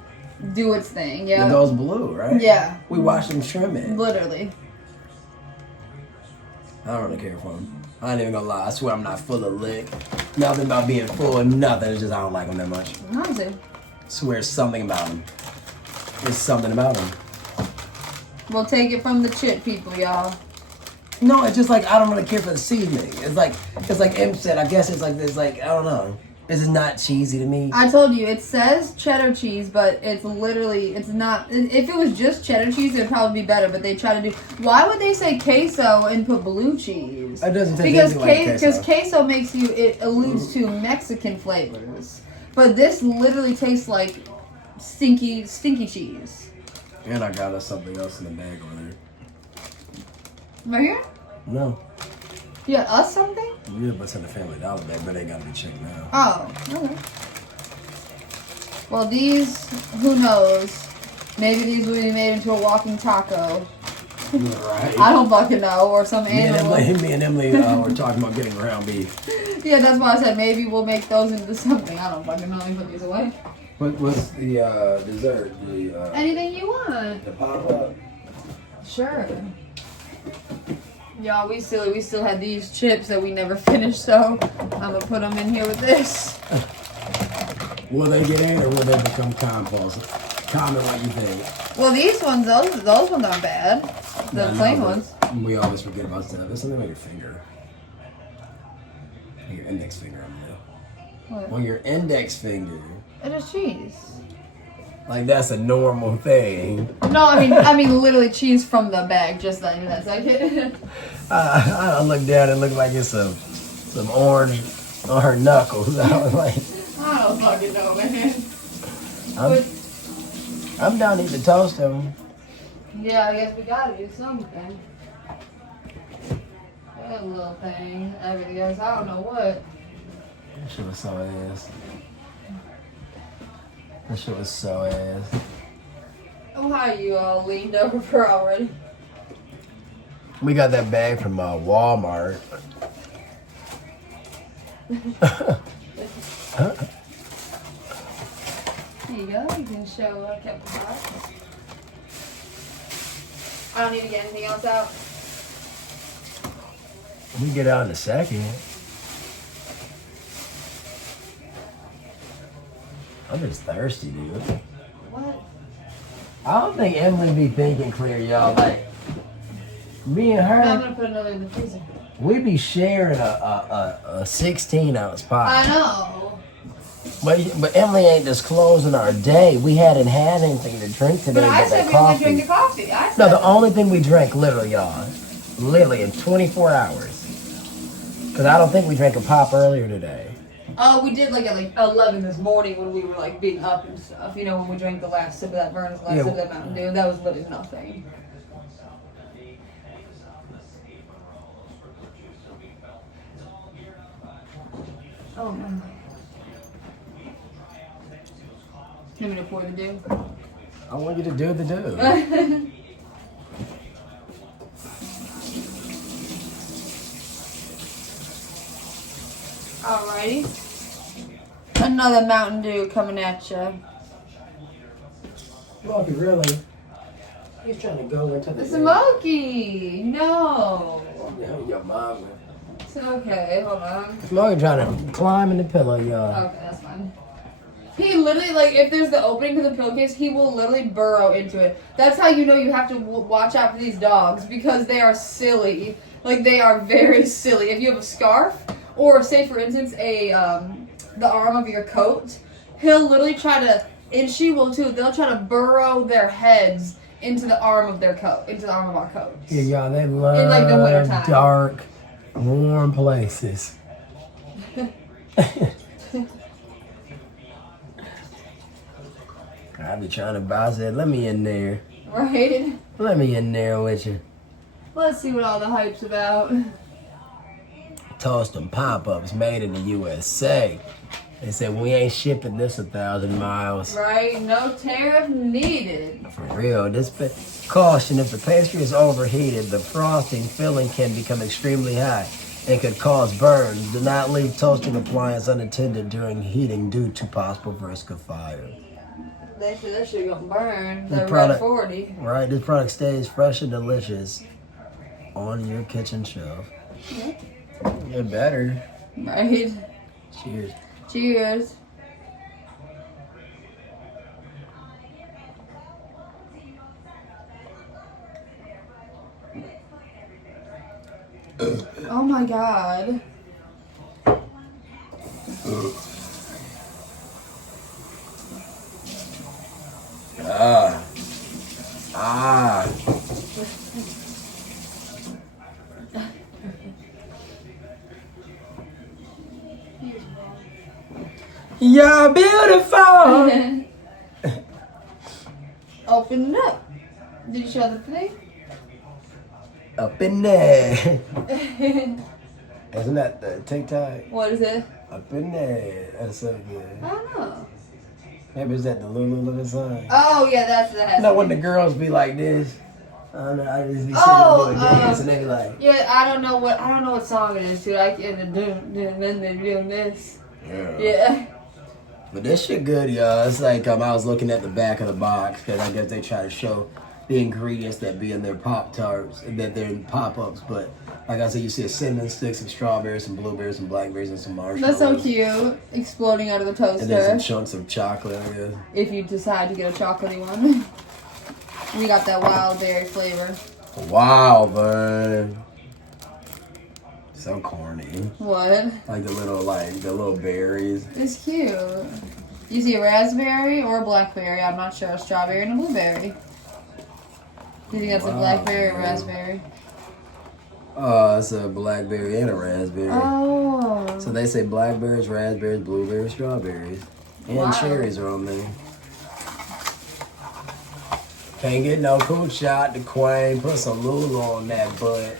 do its thing. Yeah. It goes blue, right? Yeah. We wash and trim it. Literally. I don't really care for them. I ain't even gonna lie. I swear I'm not full of lick. Nothing about being full of nothing. It's just I don't like them that much. Honestly. I swear it's something about them. It's something about them. We'll take it from the chip people, y'all. No, it's just like I don't really care for the seasoning. It's like Em said. I guess it's like this. Like I don't know. This is not cheesy to me. I told you, it says cheddar cheese, but it's literally, it's not. If it was just cheddar cheese, it would probably be better, but they try to do. Why would they say queso and put blue cheese? It doesn't taste anything like queso. Because queso makes you, it alludes to Mexican flavors. But this literally tastes like stinky cheese. And I got us something else in the bag over there. Right here? No. You got us something? Yeah, but it's in the Family Dollar bag, but they gotta be checked now. Oh, okay. Well, these, who knows? Maybe these will be made into a walking taco. Right. I don't fucking know, or some animal. Me and Emily were talking about getting ground beef. Yeah, that's why I said maybe we'll make those into something. I don't fucking know. Let me put these away. What's the dessert? Anything you want. The pop-up? Sure. Y'all, we still had these chips that we never finished, so I'm gonna put them in here with this. Will they get in or will they become compost? Comment what you think. Well, these ones, those ones aren't bad. The plain ones. We always forget about stuff. There's something on your finger. Your index finger. What? On your index finger. It is cheese. Like that's a normal thing. No, I mean literally cheese from the bag. Just like that second. I look down and look like it's some orange on her knuckles. I was like, I don't fucking know, man. I'm down to eat the toast them. Yeah, I guess we gotta do something. That little thing, everything else, I don't know what. I should have saw this. That shit was so ass. Oh, how you all leaned over for already? We got that bag from Walmart. There you go. You can show what I kept the box. I don't need to get anything else out. We can get out in a second. I'm just thirsty, dude. What? I don't think Emily be thinking clear, y'all. Like, me and No, I'm her, gonna put another in the freezer. we be sharing a 16-ounce pot. I know. But Emily ain't disclosing our day. We hadn't had anything to drink today But I but said that we only coffee. drink the coffee. I said No, the only thing we drank, literally, y'all, literally in 24 hours. Because I don't think we drank a pop earlier today. Oh, we did like at like 11 this morning when we were like being up and stuff. You know, when we drank the last sip of that Vern's last Yeah. sip of that Mountain Dew. That was literally nothing. Oh no. You want me to pour the dew? I want you to do the do. Alrighty. Another Mountain Dew coming at you. Smokey, really? He's trying to go into the... Smokey! No! Your mama. It's okay, hold on. Smokey trying to climb in the pillow, y'all. Okay, that's fine. He literally, like, if there's the opening to the pillowcase, he will literally burrow into it. That's how you know you have to watch out for these dogs, because they are silly. Like, they are very silly. If you have a scarf, or say, for instance, the arm of your coat, he'll literally try to, and she will too, they'll try to burrow their heads into the arm of their coat, into the arm of our coats. Yeah, y'all, they love In, like, the wintertime. dark, warm places. I be trying to buy it. Let me in there. Right? Let me in there with you. Let's see what all the hype's about. Toast and pop-ups made in the USA. They said we ain't shipping this 1,000 miles. Right? No tariff needed. For real. Caution, if the pastry is overheated, the frosting filling can become extremely hot and could cause burns. Do not leave toasting appliance unattended during heating due to possible risk of fire. They said that shit gonna burn. The The product- Red 40. Right, this product stays fresh and delicious on your kitchen shelf. Yeah. It better. Right? Cheers. Cheers. Oh my god. Ah. You're beautiful. Open it up. Did you show the thing? Up in there. Isn't that the TikTok? What is it? Up in there. That's so good. I don't know. Maybe it's that the Lululemon song. Oh yeah, that's that. You know when the girls be like this? I don't know. I just be sitting Oh, doing dance and they be like, Yeah, I don't know what song it is, dude. I can't do then they're doing this. Yeah. But this shit good, y'all. It's like I was looking at the back of the box because I guess they try to show the ingredients that be in their Pop-Tarts, that they're in pop-ups. But like I said, you see a cinnamon stick, some strawberries, some blueberries, some blackberries, and some marshmallows. That's so cute. Exploding out of the And then some toaster. chunks of chocolate, I guess. If you decide to get a chocolatey one. We got that wild berry flavor. Wow, man. So corny. What? Like the little berries. It's cute. You see a raspberry or a blackberry? I'm not sure. A strawberry and a blueberry. Do you think that's a Wow, blackberry or man. raspberry? Oh, it's a blackberry and a raspberry. Oh. So they say blackberries, raspberries, blueberries, strawberries. And Wow. cherries are on there. Can't get no cool shot to Queen. Put some Lulu on that butt.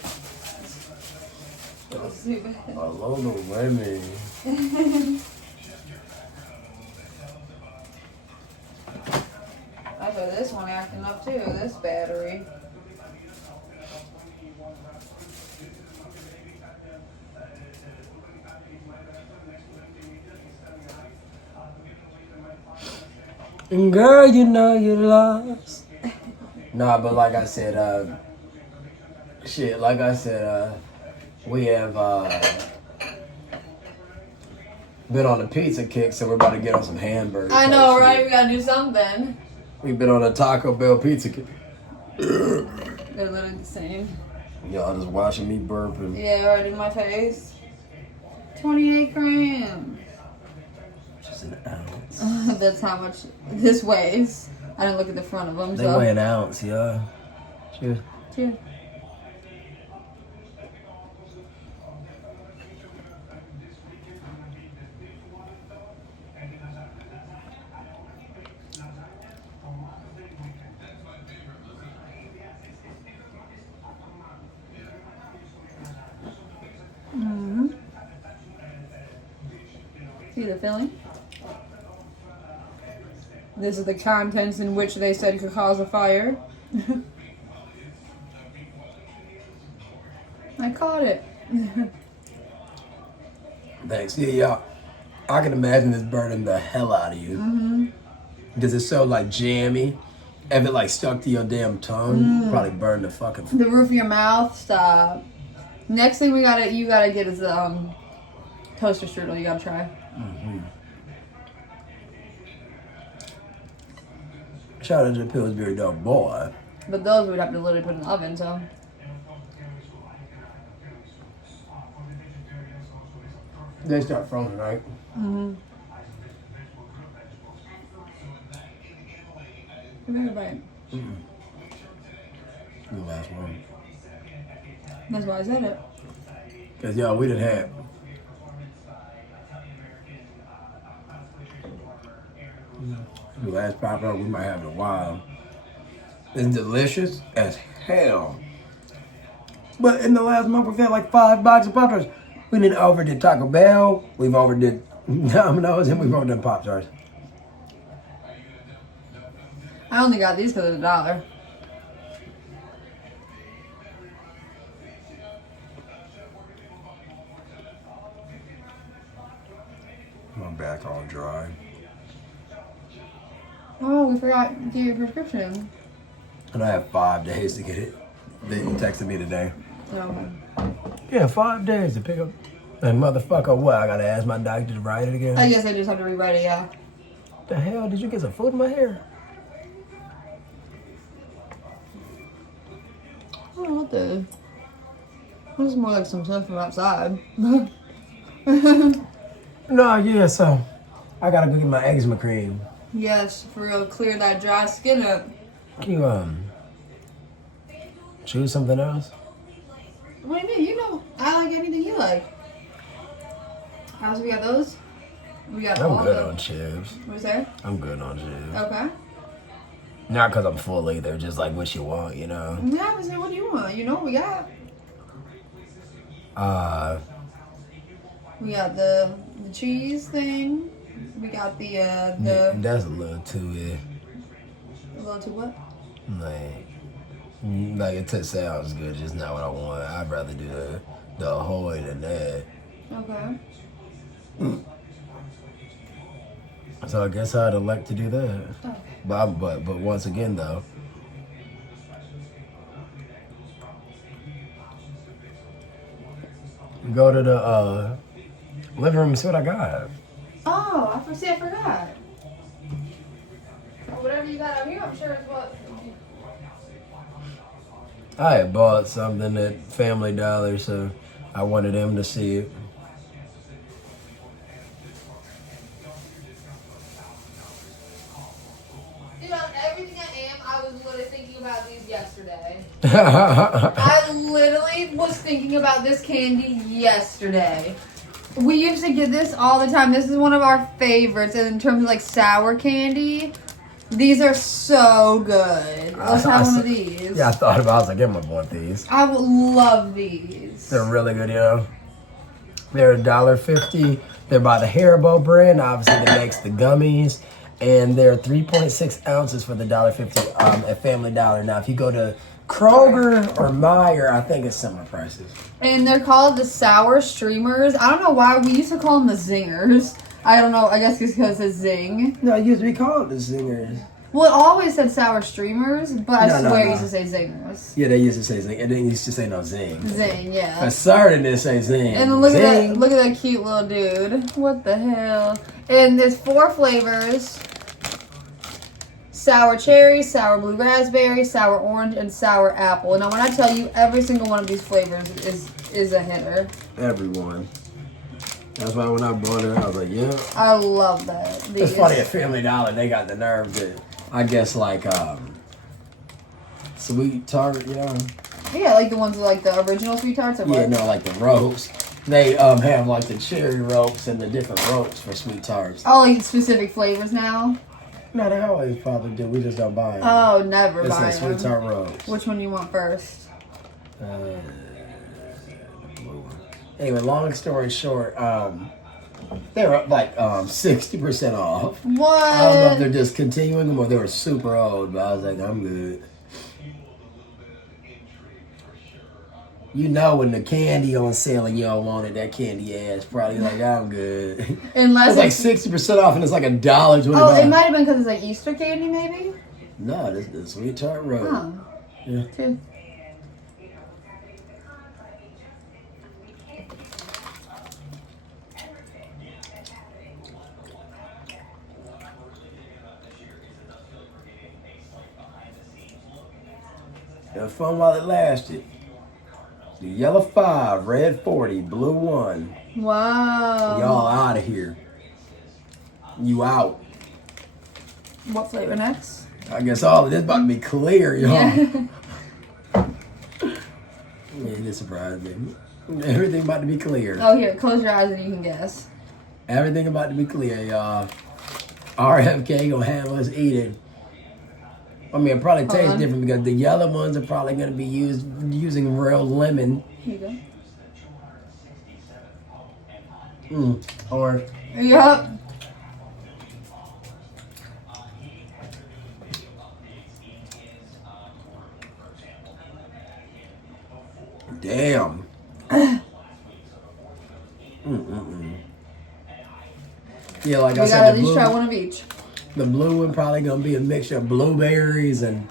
A Lulu women. So this one acting up too, this battery. Girl, you know you lost. Nah, but like I said, we have been on a pizza kick, so we're about to get on some hamburgers. I know, right? We gotta do something. We've been on a Taco Bell pizza kick. They're literally the same. Y'all just watching me burping. Yeah, right in my face. 28 grams. Just an ounce. That's how much this weighs. I didn't look at the front of them. They so. weigh an ounce, yeah. Cheers. Cheers. See the filling? This is the contents in which they said could cause a fire. I caught it. Thanks. Yeah, y'all. I can imagine this burning the hell out of you. Mm-hmm. Because it's so like jammy. If it like stuck to your damn tongue, probably burn the fucking. The roof of your mouth. Stop. Next thing you gotta get is the toaster strudel. You gotta try. Mm-hmm. Shout out to the Pillsbury Dog Boy. But those we'd have to literally put in the oven, so. They start frozen, right? Mm-hmm. Give me a bite. Mm-mm. The last one. That's why I said it. Because, y'all, we done had. The last Pop-Tart we might have in a while. It's delicious as hell. But in the last month, we've had like 5 boxes of Pop-Tarts. We didn't overdid Taco Bell. We've overdid Domino's, and we've overdone Pop-Tarts. I only got these because of $1. My back all dry. Oh, we forgot to give you a prescription. And I have 5 days to get it. They texted me today. Oh. Yeah, 5 days to pick up. And motherfucker, what? I gotta ask my doctor to write it again? I guess I just have to rewrite it, yeah. The hell? Did you get some food in my hair? Oh, what the? This is more like some stuff from outside. No, yeah, so I gotta go get my eczema cream. Yes, for real, clear that dry skin up. Can you, choose something else? What do you mean? You know, I like anything you like. How's we got those? We got I'm all good the... on chips. What's that? I'm good on chips. Okay. Not because I'm full either, just like what you want, you know? Yeah, I was saying, what do you want? You know what we got? We got the cheese thing. We got the That's a little too, a little too what? like it sounds good, just not what I want. I'd rather do the Ahoy than that. Okay. So I guess I'd elect to do that. Okay. But once again though, go to the living room and see what I got. Oh, I forgot. Whatever you got out here, I'm sure it's what. I had bought something at Family Dollar, so I wanted them to see it. Dude, on everything I am, I was literally thinking about these yesterday. I literally was thinking about this candy yesterday. We used to get this all the time. This is one of our favorites. And in terms of like sour candy, these are so good. Let's have one of these. Yeah, I thought about it. I was like, I'm gonna want these. I would love these. They're really good, yo. They're $1.50. They're by the Haribo brand. Obviously, that makes the gummies. and they're 3.6 ounces for the $1.50 at Family Dollar. Now, if you go to Kroger or Meijer, I think it's similar prices. And they're called the sour streamers. I don't know why we used to call them the zingers. I don't know. I guess it's because it's zing. No, it used to be called the Zingers. Well, it always said sour streamers, but I swear it used to say zingers. Yeah, they used to say zing. It didn't used to say no zing. Zing, yeah. For certain, it say zing. And look at that cute little dude. What the hell? And there's 4 flavors: sour cherry, sour blue raspberry, sour orange, and sour apple. Now, when I tell you, every single one of these flavors is a hitter. Everyone. That's why when I bought it, I was like, yeah. I love that. It's funny at Family Dollar, they got the nerve to, I guess, like, sweet tart, you know? Yeah, like the ones with like the original sweet tarts or what? Yeah, no, like the ropes. They have like the cherry ropes and the different ropes for sweet tarts. Oh, like specific flavors now? No, they always probably do. We just don't buy them. Oh, never It's buy like them. sweet tart ropes. Which one you want first? Anyway, long story short, they were up like 60% off. What? I don't know if they're just continuing them or they were super old, but I was like, I'm good. You know when the candy on sale and you don't want it, that candy ass probably like, I'm good. Unless it's like 60% off and it's like $1.25. Oh, it might have been because it's like Easter candy, maybe? No, this is sweet tart road. Oh. Yeah. Two. Have fun while it lasted. The yellow 5, red 40, blue 1. Wow. Y'all out of here. You out. What flavor next? I guess all of this about to be clear, y'all. Yeah. Yeah, it surprised me. Everything about to be clear. Oh, here, close your eyes and you can guess. Everything about to be clear, y'all. RFK gonna have us eating. I mean, it probably tastes different because the yellow ones are probably gonna be using real lemon. Here you go. Or Yup. damn. Yeah, like We I gotta said, at least try one of each. the blue one probably gonna be a mixture of blueberries and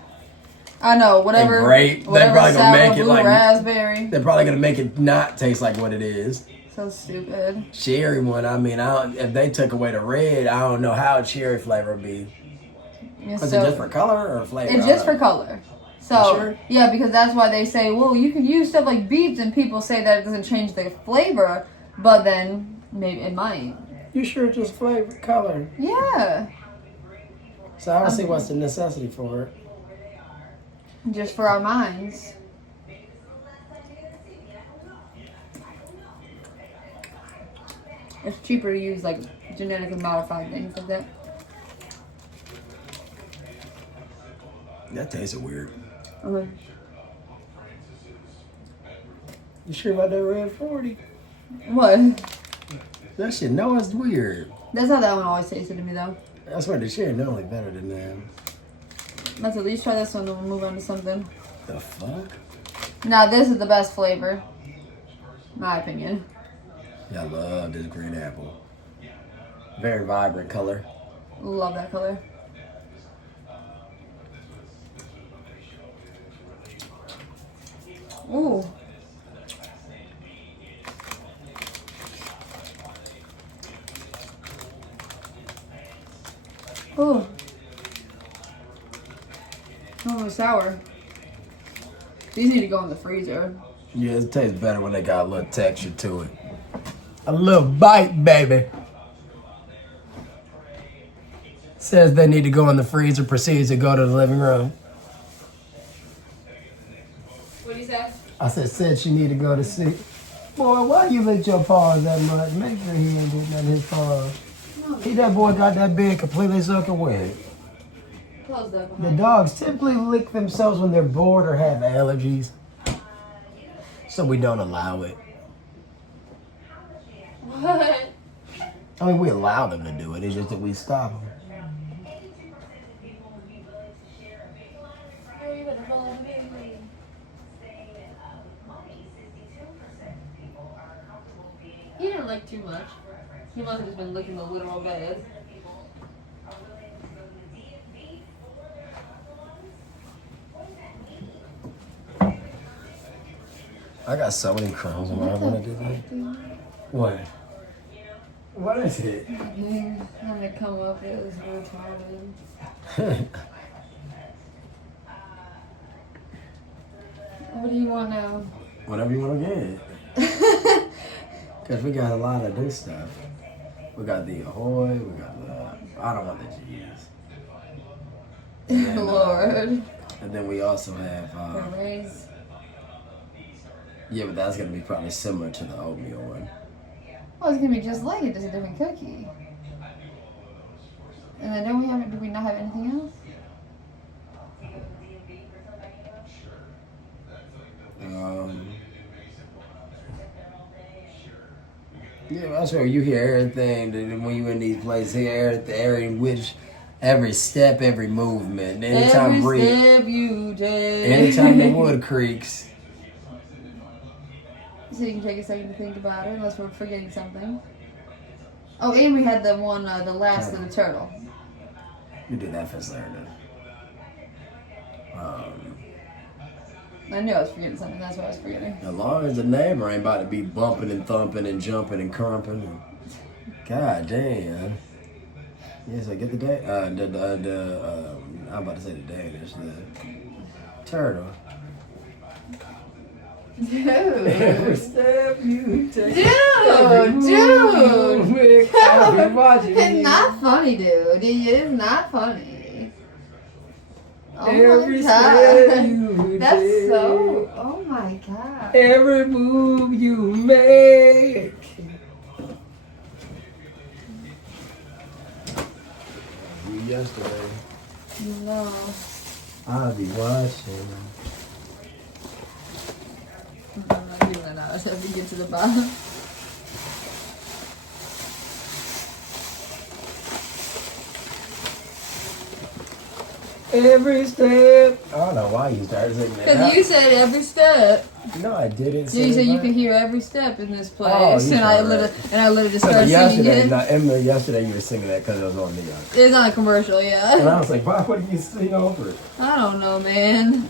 I know, whatever. and grape. They're Whatever probably gonna sour make it blue like raspberry. they're probably gonna make it not taste like what it is. So stupid. Cherry one, I mean, if they took away the red, I don't know how cherry flavor would be. Yeah, Is it just for color or flavor? It's just for color. So, sure? yeah, because that's why they say, well, you can use stuff like beets, and people say that it doesn't change the flavor, but then maybe it might. You sure it's just flavor, color? Yeah. So I don't see what's the necessity for it. Just for our minds. It's cheaper to use like genetically modified things like that. That tasted weird. Okay. You sure about that red 40? What? That shit, no, it's weird. That's how that one always tasted to me, though. I swear the cherry no like better than that. Let's at least try this one, then we'll move on to something. The fuck? Now, this is the best flavor. My opinion. Yeah, I love this green apple. Very vibrant color. Love that color. Ooh. Ooh. Oh, sour. These need to go in the freezer. Yeah, it tastes better when they got a little texture to it. A little bite, baby. Says they need to go in the freezer, proceeds to go to the living room. What do you say? I said she need to go to sleep. Boy, why you lick your paws that much? Make sure he ain't doing nothing his paws. No. He, that boy got that bed completely soaking wet. Close that The dogs typically lick themselves when they're bored or have allergies. So we don't allow it. What? I mean, we allow them to do it. It's just that we stop them. like too much. He must have just been licking the literal bed. I got so many crumbs when I want to do that. What? What is it? When they come up, it was retarded. What do you want now? Whatever you want to get. Because we got a lot of new stuff. We got the Ahoy, we got the, I don't want the G's. Then, Lord. And then we also have, Berets. yeah, but that's going to be probably similar to the oatmeal one. Well, it's gonna be just like it, just a different cookie. And then do we not have anything else? Yeah, that's where you hear everything when you in these places. Hear every step, every movement. Anytime Every step you take. anytime the wood creaks. So you can take a second to think about it, unless we're forgetting something. Oh, and we had the one, the last of the turtle. You did that for Saturday. I knew I was forgetting something. That's what I was forgetting. As long as the neighbor ain't about to be bumping and thumping and jumping and crumping. God damn. Yeah, so get the day. I'm about to say the Danish. The turtle. Dude. Every step you take. Dude. It's not funny, dude. It's not funny. Oh Every my god. step you That's take. so. Oh my god. Every move you make. You yesterday. No. I'll be watching. I'm not doing that. I just have to get to the bottom. Every step. I don't know why you started singing that. Because you said every step. No, I didn't. You said you that. can hear every step in this place, Oh, you and I said literally just So started singing yesterday, it. not Emily, yesterday you were singing that because it was on the It's on a commercial, And yeah. I was like, why would you sing over it? I don't know, man.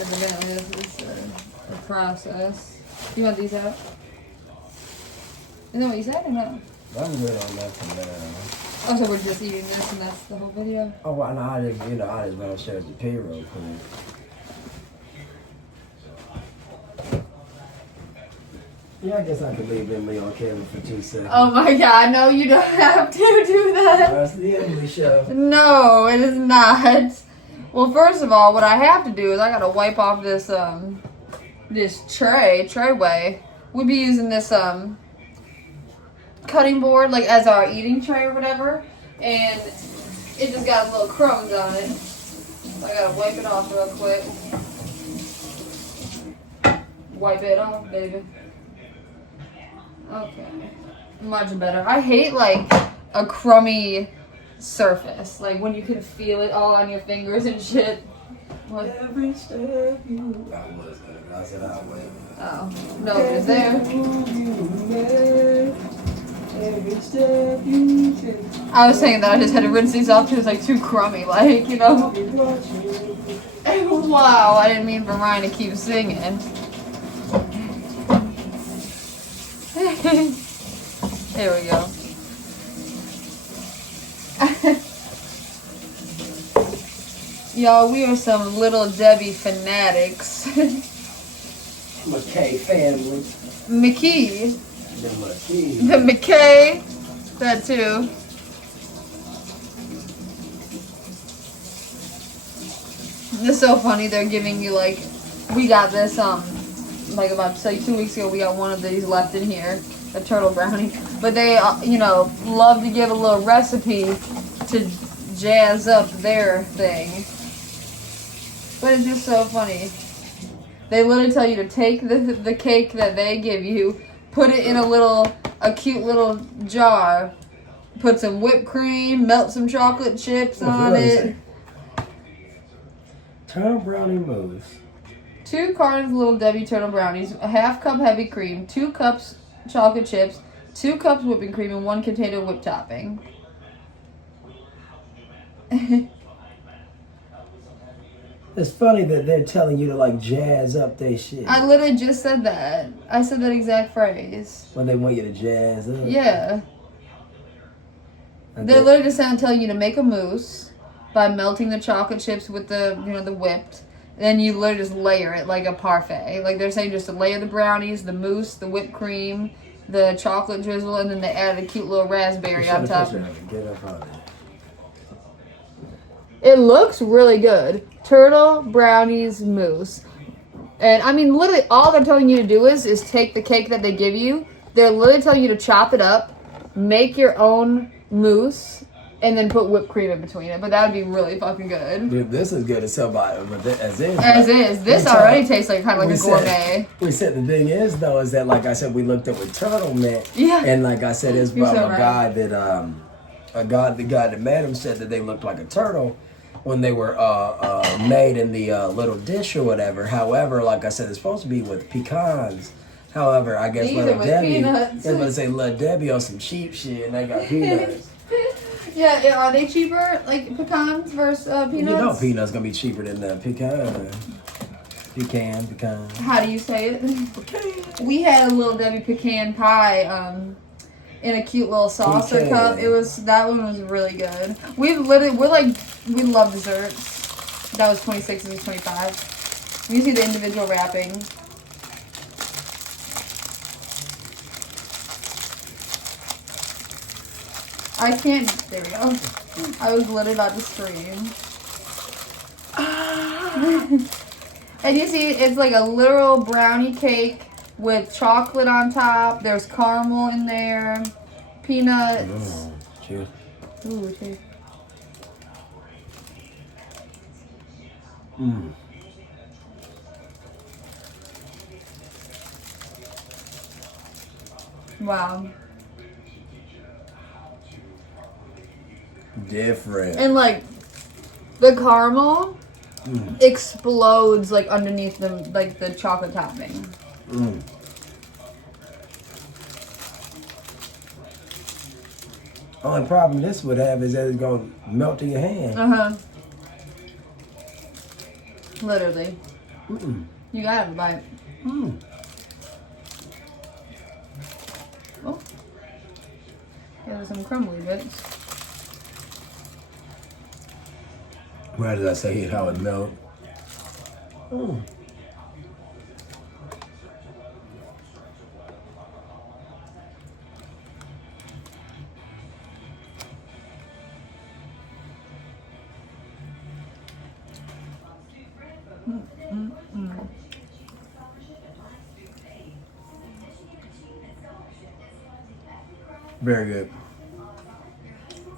Evidently, this is a process. You want these out? Is that what you said or no? I'm good on that for now. Oh, so we're just eating this and that's the whole video? Oh, well, no, I just want to share the pay real quick. Yeah, I guess I could leave Emily on camera for 2 seconds. Oh my god, no, you don't have to do that. That's the Emily show. No, it is not. Well, first of all, what I have to do is I gotta wipe off this this trayway. We'd be using this cutting board like as our eating tray or whatever, and it just got little crumbs on it. So I gotta wipe it off real quick. Wipe it off, baby. Okay, much better. I hate like a crummy surface, like when you can feel it all on your fingers and shit. What? Every step you... I said I went. Oh, no, it's there. Every step you take. I was saying that I just had to rinse these off because it's like too crummy, like, you know. Wow, I didn't mean for Ryan to keep singing. There we go. Y'all, we are some little Debbie fanatics. McKay family. McKee. The McKay. The McKay. That too. It's so funny. They're giving you like, we got this like about say 2 weeks ago. We got one of these left in here, a turtle brownie. But they, you know, love to give a little recipe to jazz up their thing. But it's just so funny. They literally tell you to take the cake that they give you, put it in a cute little jar, put some whipped cream, melt some chocolate chips on it. Turtle brownie mousse. 2 cartons Little Debbie Turtle Brownies, a half cup heavy cream, 2 cups chocolate chips, 2 cups whipping cream, and 1 container whipped topping. It's funny that they're telling you to like jazz up their shit. I literally just said that. I said that exact phrase. When they want you to jazz up. Yeah. They're literally just telling you to make a mousse by melting the chocolate chips with the, the whipped. Then you literally just layer it like a parfait. Like they're saying just to layer the brownies, the mousse, the whipped cream, the chocolate drizzle, and then they added a cute little raspberry on top. Get up on it. It looks really good. Turtle brownies mousse. And I mean, literally all they're telling you to do is take the cake that they give you. They're literally telling you to chop it up, make your own mousse, and then put whipped cream in between it. But that would be really fucking good. Dude, this is good as somebody, but as is. As is. This already tastes like kind of like a gourmet. We said the thing is though is that like I said we looked up what turtle meant. Yeah. And like I said, it's about so a guy that the guy that made them said that they looked like a turtle when they were made in the little dish or whatever. However, like I said, it's supposed to be with pecans. However, I guess Little Debbie, I was going to say Little Debbie on some cheap shit and they got peanuts. Yeah, are they cheaper, like pecans versus peanuts? You know peanuts going to be cheaper than the pecan. Pecan. How do you say it? Pecan. We had a Little Debbie pecan pie in a cute little saucer cup. That one was really good. We love desserts. That was 26 and 25. You see the individual wrapping. I can't. There we go. I was literally about to scream. And you see, it's like a literal brownie cake with chocolate on top. There's caramel in there, peanuts. Cheers. Ooh, cheers. Wow. Different. And like the caramel explodes like underneath the chocolate topping. Only problem this would have is that it's gonna melt in your hand. Literally. You gotta have a bite. Oh. There's some crumbly bits. Where did I say it? How it melt? Very good.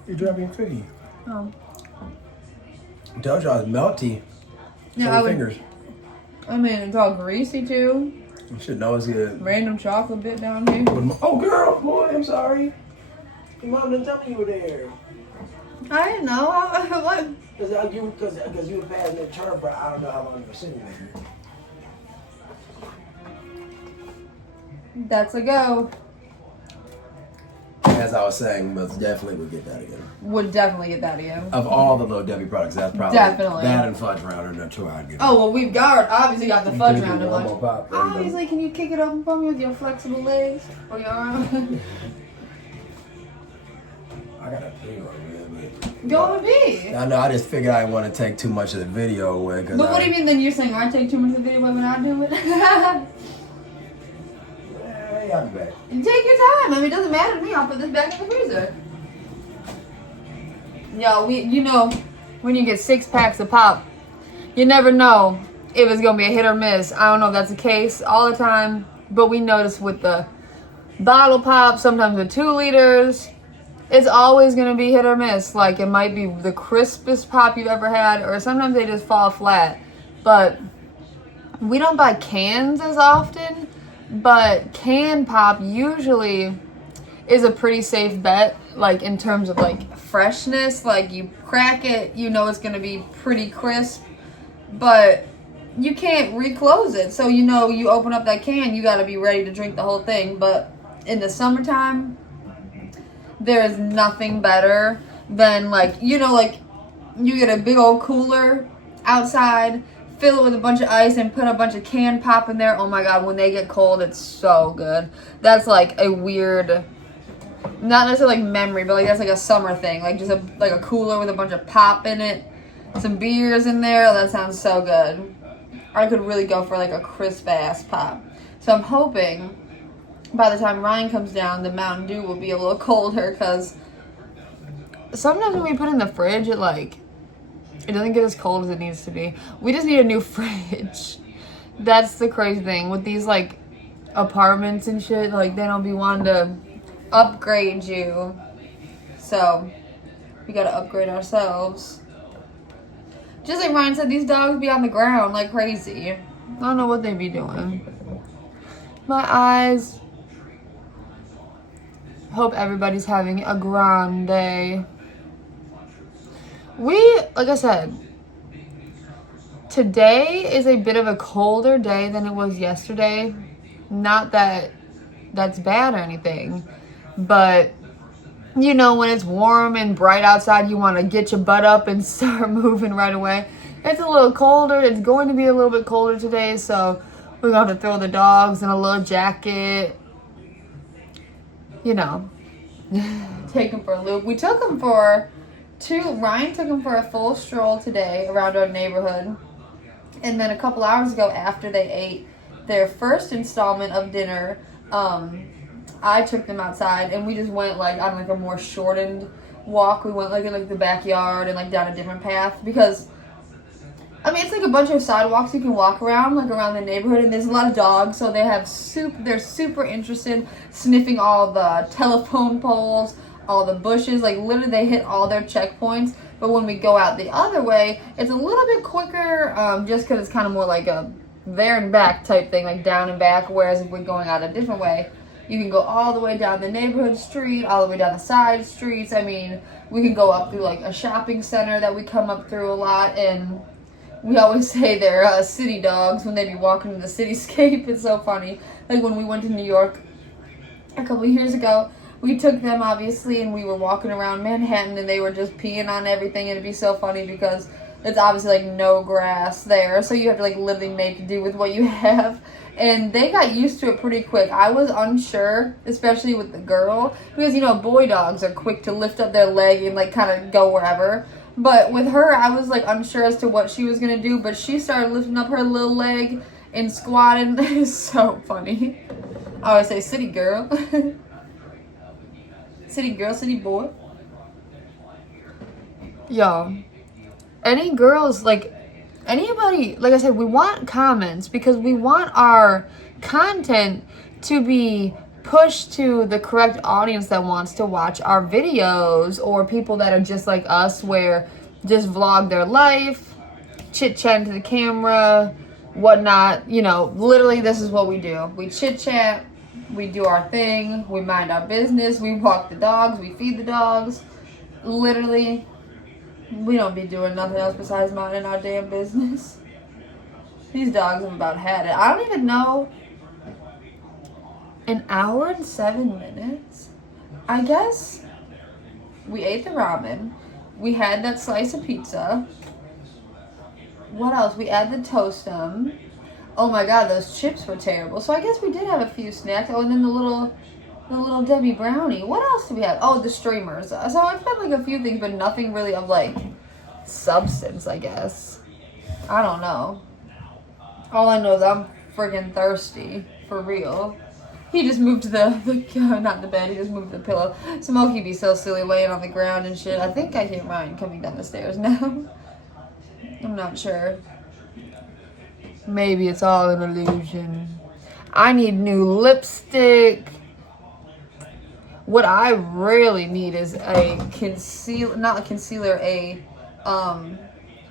You dropping your figgy. Oh. I told y'all it's melty. Yeah, Fingers. I mean, it's all greasy too. You should know it's good. Random chocolate bit down here. Oh, girl, boy, I'm sorry. Your mom didn't tell me you were there. I didn't know. What? Because you were passing that chart, but I don't know how long you were sitting there. That's a go. As I was saying, most definitely would get that again. Would definitely get that again. Of all the Little Debbie products, that's probably Definitely. that and fudge rounder. That's two I'd give. Oh well, we've obviously got the fudge round One lunch. more pop. There you go. Obviously, can you kick it open for me with your flexible legs or your arm? I got a pee right here. Go and pee. I know. I just figured I didn't want to take too much of the video away. But what do you mean? Then you're saying I take too much of the video when I do it? Hey, I'll be back. Take your time. I mean, it doesn't matter to me. I'll put this back in the freezer. Yo, when you get 6 packs of pop, you never know if it's gonna be a hit or miss. I don't know if that's the case all the time, but we notice with the bottle pop, sometimes with 2 liters, it's always gonna be hit or miss. Like it might be the crispest pop you've ever had, or sometimes they just fall flat. But we don't buy cans as often. But canned pop usually is a pretty safe bet, like in terms of like freshness. Like you crack it, you know it's gonna be pretty crisp. but you can't reclose it. So, you know, you open up that can, you got to be ready to drink the whole thing. But in the summertime, there is nothing better than, like, you know, like, you get a big old cooler outside, fill it with a bunch of ice, and put a bunch of can pop in there. Oh my God, when they get cold, it's so good. That's like a weird, not necessarily like memory, but like that's like a summer thing. Like just a cooler with a bunch of pop in it, some beers in there. Oh, that sounds so good. I could really go for like a crisp ass pop. So I'm hoping by the time Ryan comes down, the Mountain Dew will be a little colder, because sometimes when we put it in the fridge, it doesn't get as cold as it needs to be. We just need a new fridge. That's the crazy thing with these like apartments and shit. Like they don't be wanting to upgrade you, so we gotta upgrade ourselves. Just like Ryan said, these dogs be on the ground like crazy. I don't know what they be doing. My eyes. Hope everybody's having a grand day. Like I said, today is a bit of a colder day than it was yesterday. Not that that's bad or anything, but you know, when it's warm and bright outside, you want to get your butt up and start moving right away. It's a little colder. It's going to be a little bit colder today, so we're going to have to throw the dogs in a little jacket. You know, take them for a loop. We took them for Ryan took them for a full stroll today around our neighborhood. And then a couple hours ago, after they ate their first installment of dinner, I took them outside and we just went like on like a more shortened walk. We went like in like the backyard and like down a different path, because I mean, it's like a bunch of sidewalks you can walk around, like around the neighborhood, and there's a lot of dogs, so they're super interested, sniffing all the telephone poles, all the bushes, like literally they hit all their checkpoints. But when we go out the other way, it's a little bit quicker, just because it's kind of more like a there and back type thing, like down and back, whereas if we're going out a different way, you can go all the way down the neighborhood street, all the way down the side streets. I mean, we can go up through like a shopping center that we come up through a lot, and we always say they're city dogs when they be walking in the cityscape. It's so funny. Like when we went to New York a couple of years ago, we took them obviously, and we were walking around Manhattan, and they were just peeing on everything. And it'd be so funny because it's obviously like no grass there, so you have to like literally make do with what you have. And they got used to it pretty quick. I was unsure, especially with the girl, because you know boy dogs are quick to lift up their leg and like kind of go wherever. But with her, I was like unsure as to what she was gonna do, but she started lifting up her little leg and squatting. It's so funny. I always say city girl. City girl, city boy. Yo, any girls, like anybody, like I said, we want comments, because we want our content to be pushed to the correct audience that wants to watch our videos, or people that are just like us, where just vlog their life, chit chat to the camera, whatnot. You know, literally this is what we do. We chit chat, we do our thing, we mind our business, we walk the dogs, we feed the dogs. Literally, we don't be doing nothing else besides minding our damn business. These dogs have about had it. I don't even know. An hour and 7 minutes? I guess we ate the ramen. We had that slice of pizza. What else? We had the toastum. Oh my God, those chips were terrible. So I guess we did have a few snacks. Oh, and then the little Debbie brownie. What else did we have? Oh, the streamers. So I've had like a few things, but nothing really of like substance, I guess. I don't know. All I know is I'm friggin' thirsty. For real. He just moved to not the bed, he just moved to the pillow. Smokey be so silly laying on the ground and shit. I think I hear Ryan coming down the stairs now. I'm not sure. Maybe it's all an illusion. I need new lipstick. What I really need is a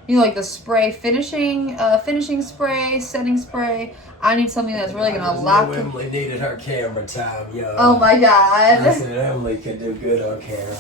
you know, like the spray finishing spray, setting spray. I need something that's really gonna lock it. Emily needed her camera time, yo. Oh my God. I said Emily could do good on camera.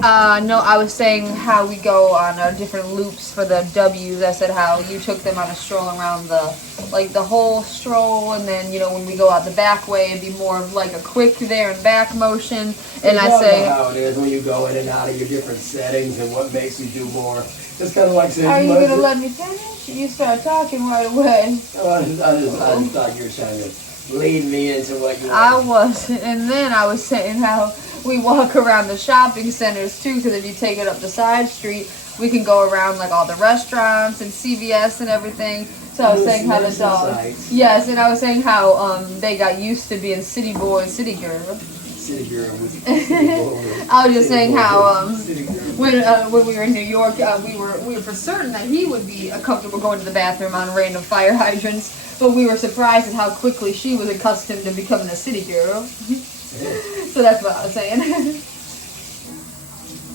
No, I was saying how we go on different loops for the W's. I said how you took them on a stroll around the whole stroll, and then, when we go out the back way, it'd be more of like a quick there and back motion. And I say, how it is when you go in and out of your different settings and what makes you do more. It's kind of like saying, are you going to let me finish? You start talking right away. I just thought you were trying to lead me into what you I wanted. was, and then I was saying how we walk around the shopping centers too, because if you take it up the side street, we can go around like all the restaurants and CVS and everything. So I was saying how the dogs, yes, and I was saying how they got used to being city boy, city girl. City girl with city boy. I was just saying how City girl. when we were in New York, we were for certain that he would be comfortable going to the bathroom on random fire hydrants, but we were surprised at how quickly she was accustomed to becoming a city girl. So that's what I was saying.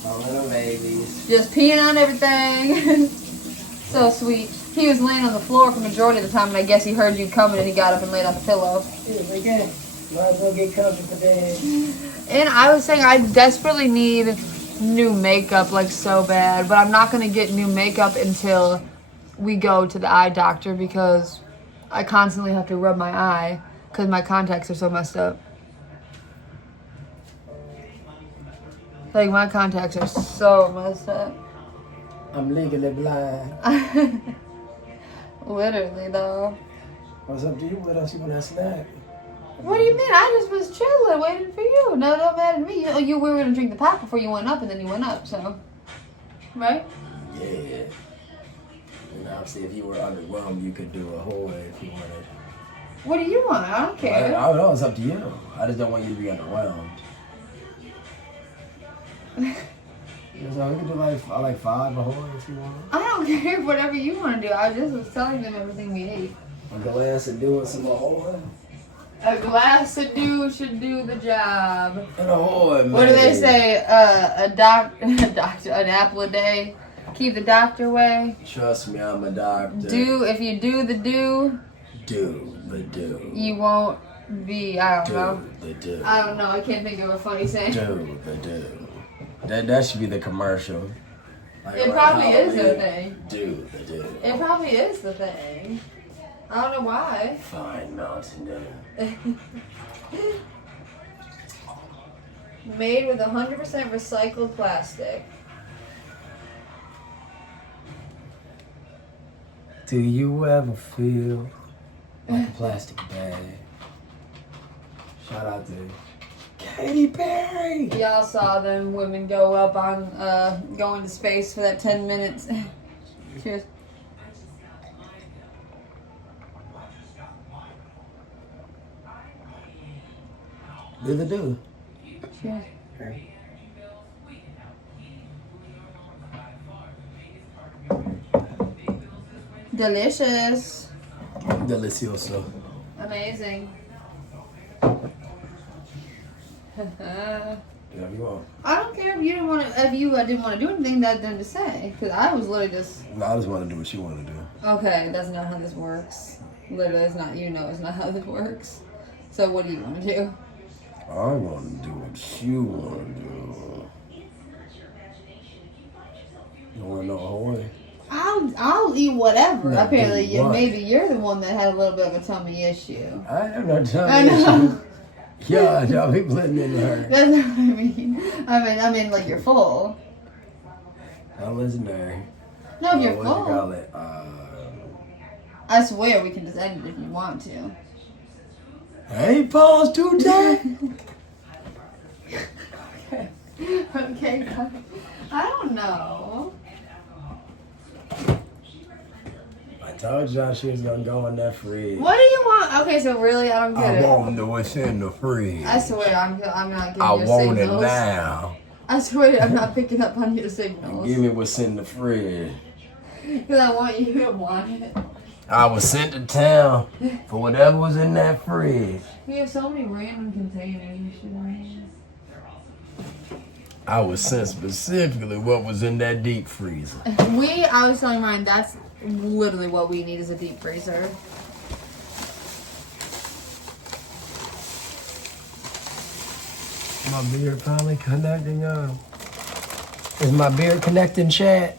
All little babies. Just peeing on everything. So sweet. He was laying on the floor for the majority of the time, and I guess he heard you coming, and he got up and laid on the pillow. Again, might as well get comfy today. And I was saying I desperately need new makeup, like so bad, but I'm not going to get new makeup until we go to the eye doctor, because I constantly have to rub my eye because my contacts are so messed up. Like, my contacts are so messed up. I'm legally blind. Literally, though. What's up to you? What else you want to snack? What do you mean? I just was chilling, waiting for you. No, it don't matter to me. You were going to drink the pop before you went up, and then you went up, so. Right? Yeah. And obviously, if you were underwhelmed, you could do a whole if you wanted. What do you want? I don't care. I don't know. It's up to you. I just don't want you to be underwhelmed. So we could do like 5 a whole if you want. I don't care, whatever you want to do. I just was telling them everything we ate. A glass of dew with some ahoy. A glass of dew should do the job. An ahoy, man. What do they say? An apple a day. Keep the doctor away. Trust me, I'm a doctor. If you do the do. Do the do. You won't be, I don't know. Do the do. I don't know, I can't think of a funny saying. Do the do. That should be the commercial. Like, It probably is the thing. Do the do. It probably is the thing. I don't know why. Fine Mountain Dew. Made with 100% recycled plastic. Do you ever feel like a plastic bag? Shout out to Katy Perry. Y'all saw them women go up on going to space for that 10 minutes. Cheers. Do the do. Cheers. Okay. Delicious. Delicioso. Amazing. Yeah, you want. I don't care if you didn't want to. If you didn't want to do anything, that didn't to say. Because I was literally just. No, I just want to do what you want to do. Okay, that's not how this works. Literally, it's not. It's not how this works. So what do you want to do? I want to do what you want to do. You want to know Hawaii? I'll eat whatever. No, Apparently, what? Maybe you're the one that had a little bit of a tummy issue. I have no time. I know. Yeah, y'all be putting in her. That's not what I mean. I mean, like you're full. I'm listening. No, if you're What you full. call it? I swear we can just end it if you want to. Hey, pause too tight. Okay. Okay. I don't know. I told y'all she was gonna go in that fridge. What do you want? Okay, so really, I don't get it. I want to what's in the fridge. I swear, I'm not getting I your want signals. it now. I swear, I'm not picking up on your signals. Give me what's in the fridge. Because I want you to want it. I was sent to town for whatever was in that fridge. We have so many random containers. You should I was sent specifically what was in that deep freezer. I was telling Ryan, that's literally what we need is a deep freezer. My beard finally connecting up. Is my beard connecting, chat?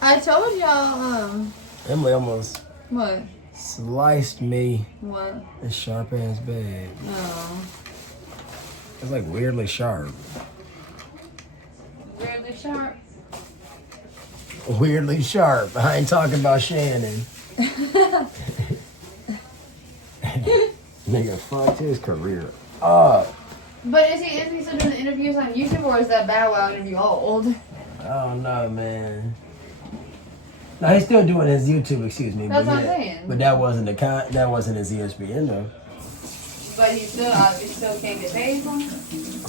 I told y'all, Emily almost what? sliced me. What? A sharp ass bag. Oh. It's like weirdly sharp. Weirdly sharp. Weirdly sharp. I ain't talking about Shannon. Nigga fucked his career up. But is he still doing the interviews on YouTube, or is that Bow Wow interview old? I don't know, man. No, he's still doing his YouTube, excuse me. That's but what I'm saying. But that wasn't that wasn't his ESPN though. But he still can't get paid from it?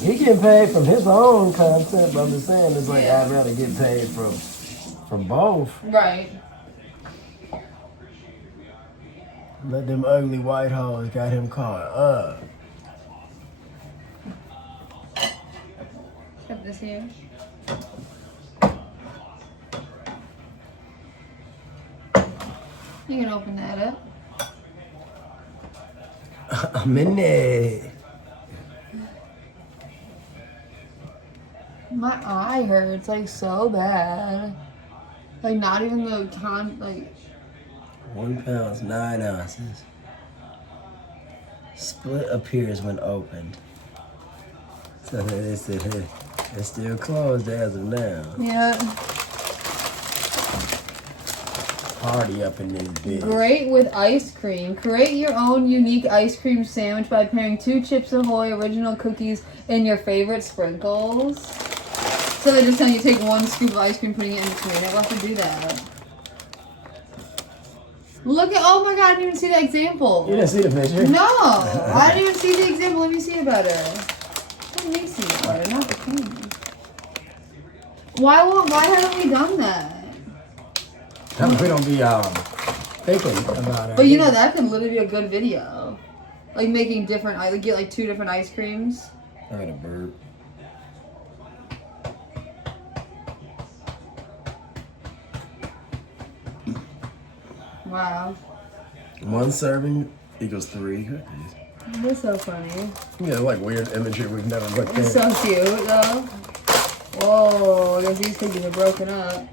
He getting paid from his own content, but I'm just saying it's like Yeah. I'd rather get paid from both. Right. Let them ugly white hoes got him caught up. Got this here. You can open that up. I'm in there. My eye hurts like so bad. Like not even the like. 1 pound, 9 ounces. Split appears when opened. So it's still closed as of now. Yeah. Party up in this bitch. Great with ice cream. Create your own unique ice cream sandwich by pairing 2 Chips Ahoy original cookies and your favorite sprinkles. So they're just telling you take 1 scoop of ice cream, putting it in between it. We'll have to do that. Look at, oh my god, I didn't even see the example. You didn't see the picture? No, I didn't even see the example. Let me see it better. Let me see it better, not the king. Why haven't we done that? We don't be thinking about it. But you know, that could literally be a good video. Like making different, like get like 2 different ice creams. I got a burp. Wow. 1 serving equals 3 cookies. That's so funny. Yeah, like weird imagery we've never looked It's at. so cute, though. Whoa, I guess these cookies are broken up.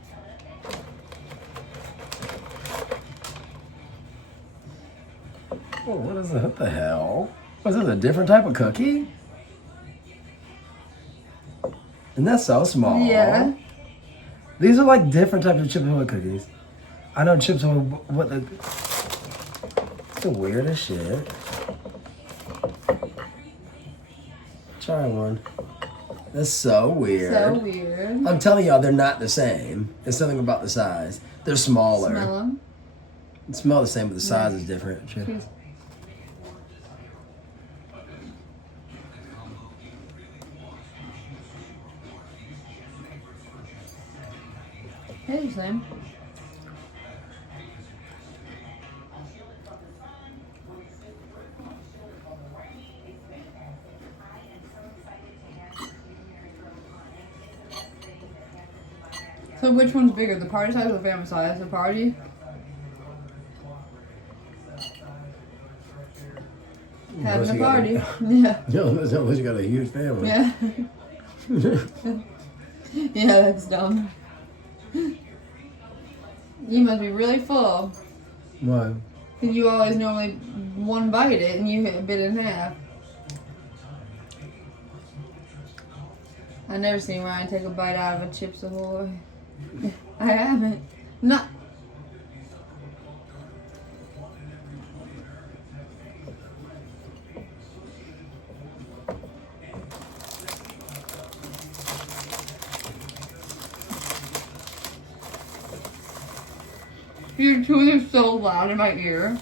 Oh, what is it? What the hell? Was this a different type of cookie? And that's so small. Yeah. These are like different types of Chips Ahoy cookies. I know Chips Ahoy, what the... It's the weirdest shit. Try one. That's so weird. So weird. I'm telling y'all, they're not the same. It's something about the size. They're smaller. Smell them. They smell the same, but the size is different. Cheers. They're the same. So which one's bigger, the party size or the family size? The party? Having a party. Yeah. You got a huge family. Yeah. Yeah, that's dumb. You must be really full. Why? Because you always normally one bite it and you hit a bit in half. I've never seen Ryan take a bite out of a Chips Ahoy. I haven't. Not. Your tune is so loud in my ear.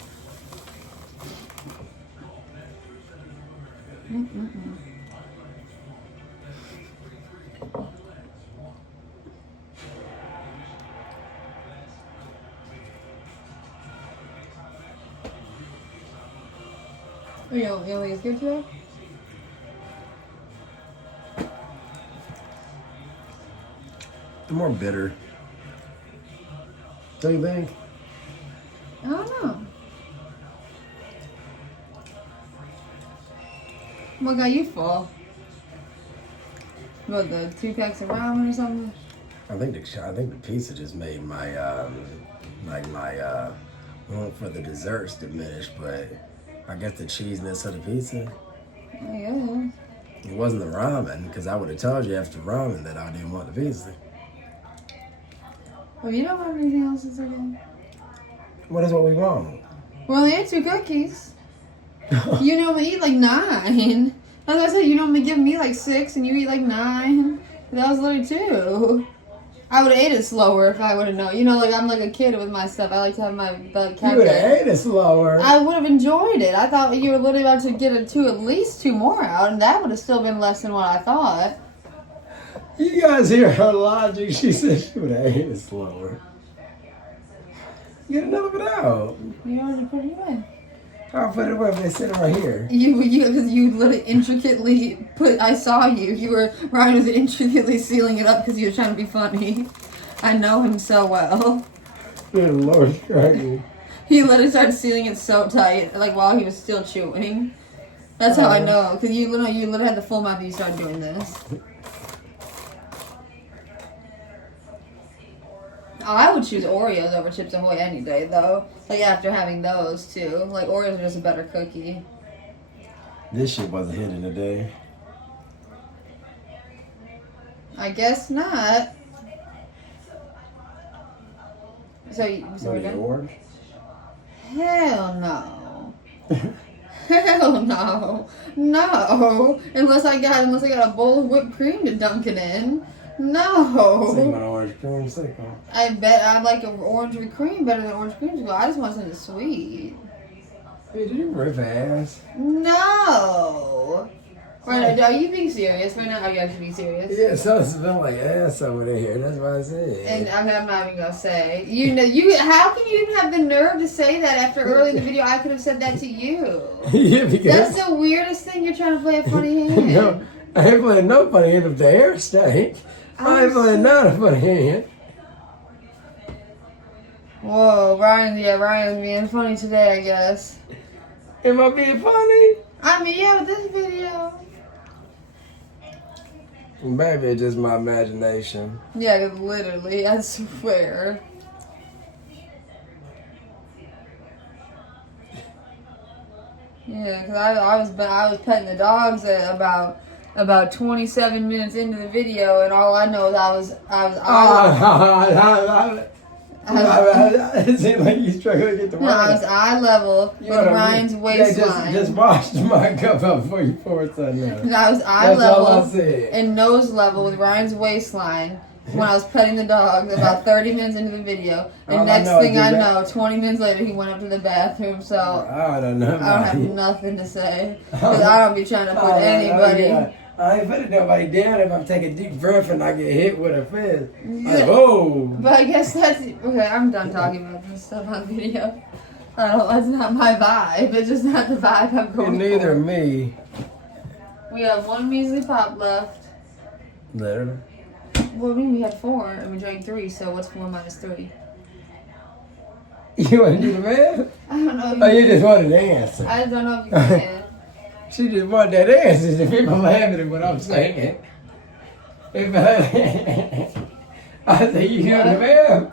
You don't think it's good today? They're more bitter. Don't you think? I don't know. Oh my god, you full. What, the 2 packs of ramen or something? I think the pizza just made my want for the desserts diminish, but I guess the cheesiness of the pizza. Yeah. It wasn't the ramen, because I would have told you after ramen that I didn't want the pizza. Well, you don't want anything else this again. What is what we want? We only ate 2 cookies. You normally eat like 9. As I said, you normally give me like 6 and you eat like 9. That was literally 2. I would have ate it slower if I would have known. You know, like I'm like a kid with my stuff. I like to have my like. You would have ate it slower. I would have enjoyed it. I thought you were literally about to get at least 2 more out, and that would have still been less than what I thought. You guys hear her logic? She said she would have ate it slower. Get another one out. You already put it away. I'll put it away. They sitting right here. Because you literally intricately put. I saw you. Ryan was intricately sealing it up because he was trying to be funny. I know him so well. Good Lord, crazy. He literally started sealing it so tight, like while he was still chewing. That's how I know, because you literally had the full mouth and you started doing this. Oh, I would choose Oreos over Chips Ahoy any day, though. Like, after having those, too. Like, Oreos are just a better cookie. This shit wasn't hitting today. I guess not. So we're done? Orange? Hell no. Hell no. No. Unless I got a bowl of whipped cream to dunk it in. No. So you want orange creamsicle? I bet I like an orange with cream better than orange creamsicle. I just want something sweet. Hey, did you rip ass? No. Right, are you being serious right now? Are you actually being serious? Yeah, so it smelled like ass over there. That's what I said. And I'm not even gonna say. How can you even have the nerve to say that after early in the video? I could have said that to you. Yeah, because That's the weirdest thing. You're trying to play a funny hand. No, I ain't playing no funny hand if the hair stank. I ain't playing not a funny hand. Whoa, Ryan's being funny today, I guess. Am I being funny? I mean, yeah, with this video. Maybe it's just my imagination. Yeah, literally, I swear. Yeah, because I was petting the dogs at about 27 minutes into the video, and all I know is It seemed like you struggling to get the word. I was eye level with Ryan's waistline. Just wash the mic up before you pour it something out. And I was eye That's level all I said. and nose level with Ryan's waistline when I was petting the dog about 30 minutes into the video. And All next I know thing is I you know, 20 minutes later, he went up to the bathroom. So I don't know. I don't have nothing to say because I don't be trying to put anybody. I ain't putting nobody down if I'm taking a deep breath and I get hit with a fist. Like, oh. But I guess that's okay. I'm done talking about this stuff on video. That's not my vibe. It's just not the vibe I'm going for. Neither me. We have 1 measly pop left. Literally. Well, we had 4 and we drank 3. So what's 4 minus 3? You want to do the math? I don't know. Oh, you just wanted the answer. I don't know if you can. She just wanted that answer. The people laughing at what I'm saying. I say, you hear the math?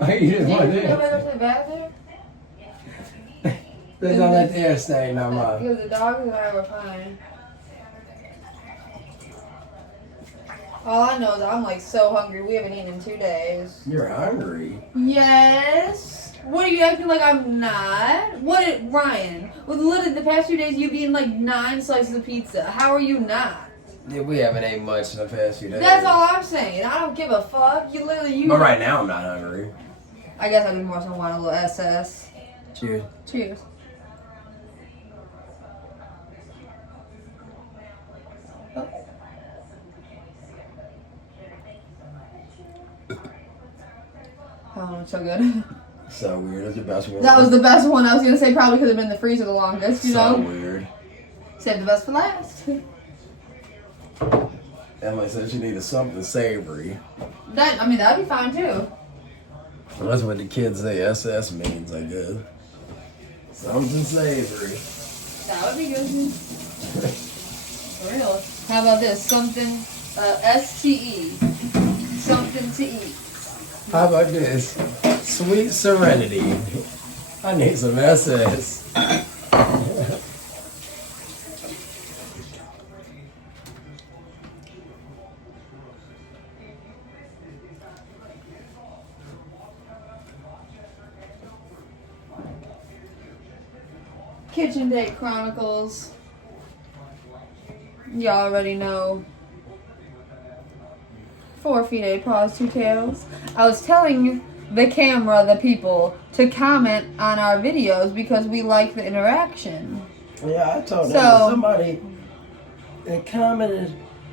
Oh, you just want Did you go that. to the bathroom? Let's not let the air stain no more. Because the dogs and I were fine. All I know is I'm like so hungry. We haven't eaten in 2 days. You're hungry. Yes. What are you acting like I'm not? Ryan? With literally the past few days, you've eaten like 9 slices of pizza. How are you not? Yeah, we haven't ate much in the past few days. That's all I'm saying. I don't give a fuck. But right now I'm not hungry. I guess I do more so want a little SS. Cheers. Cheers. Oh, it's so good. So weird. That's the best one. That was the best one. I was gonna say probably could have been in the freezer the longest. You know. So weird. Save the best for last. Emily said she needed something savory. That'd be fine too. Well, that's what the kids say SS means, I guess. Something savory. That would be good. For real. How about this? Something, STE. Something to eat. How about this? Sweet Serenity. I need some SS. Kitchen Date Chronicles. Y'all already know. 4 feet 8 paws 2 tails. I was telling the camera, the people, to comment on our videos because we like the interaction. Yeah, I told So- them somebody that commented,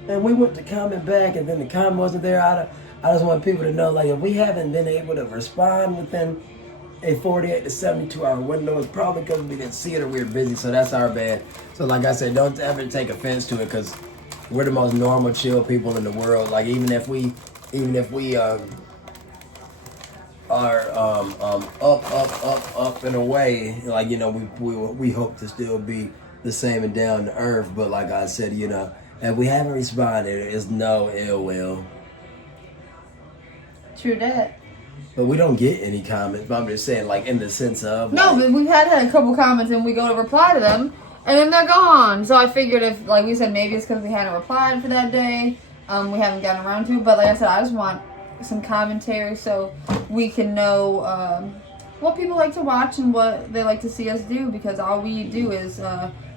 and we went to comment back, and then the comment wasn't there. I just want people to know, like, if we haven't been able to respond within a 48 to 72 hour window, it's probably because we didn't see it or we were busy, so that's our bad. So like I said, don't ever take offense to it, because we're the most normal, chill people in the world. Like, even if we are up and away, like, you know, we hope to still be the same and down to earth. But like I said, you know, if we haven't responded, it's no ill will. True that. But we don't get any comments. But I'm just saying, like, in the sense of, No, like, but we've had a couple comments and we go to reply to them and then they're gone. So I figured if, like we said, maybe it's because we hadn't replied for that day. We haven't gotten around to it. But like I said, I just want some commentary so we can know what people like to watch and what they like to see us do, because all we do is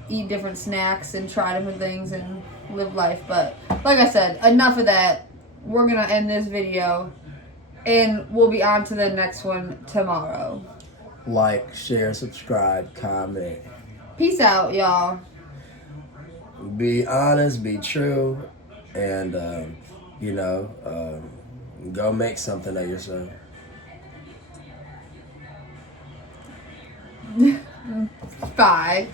eat different snacks and try different things and live life. But like I said, enough of that. We're going to end this video and we'll be on to the next one tomorrow. like, share, subscribe, comment. Peace out, y'all. Be honest, be true, and you know, go make something of yourself. Bye.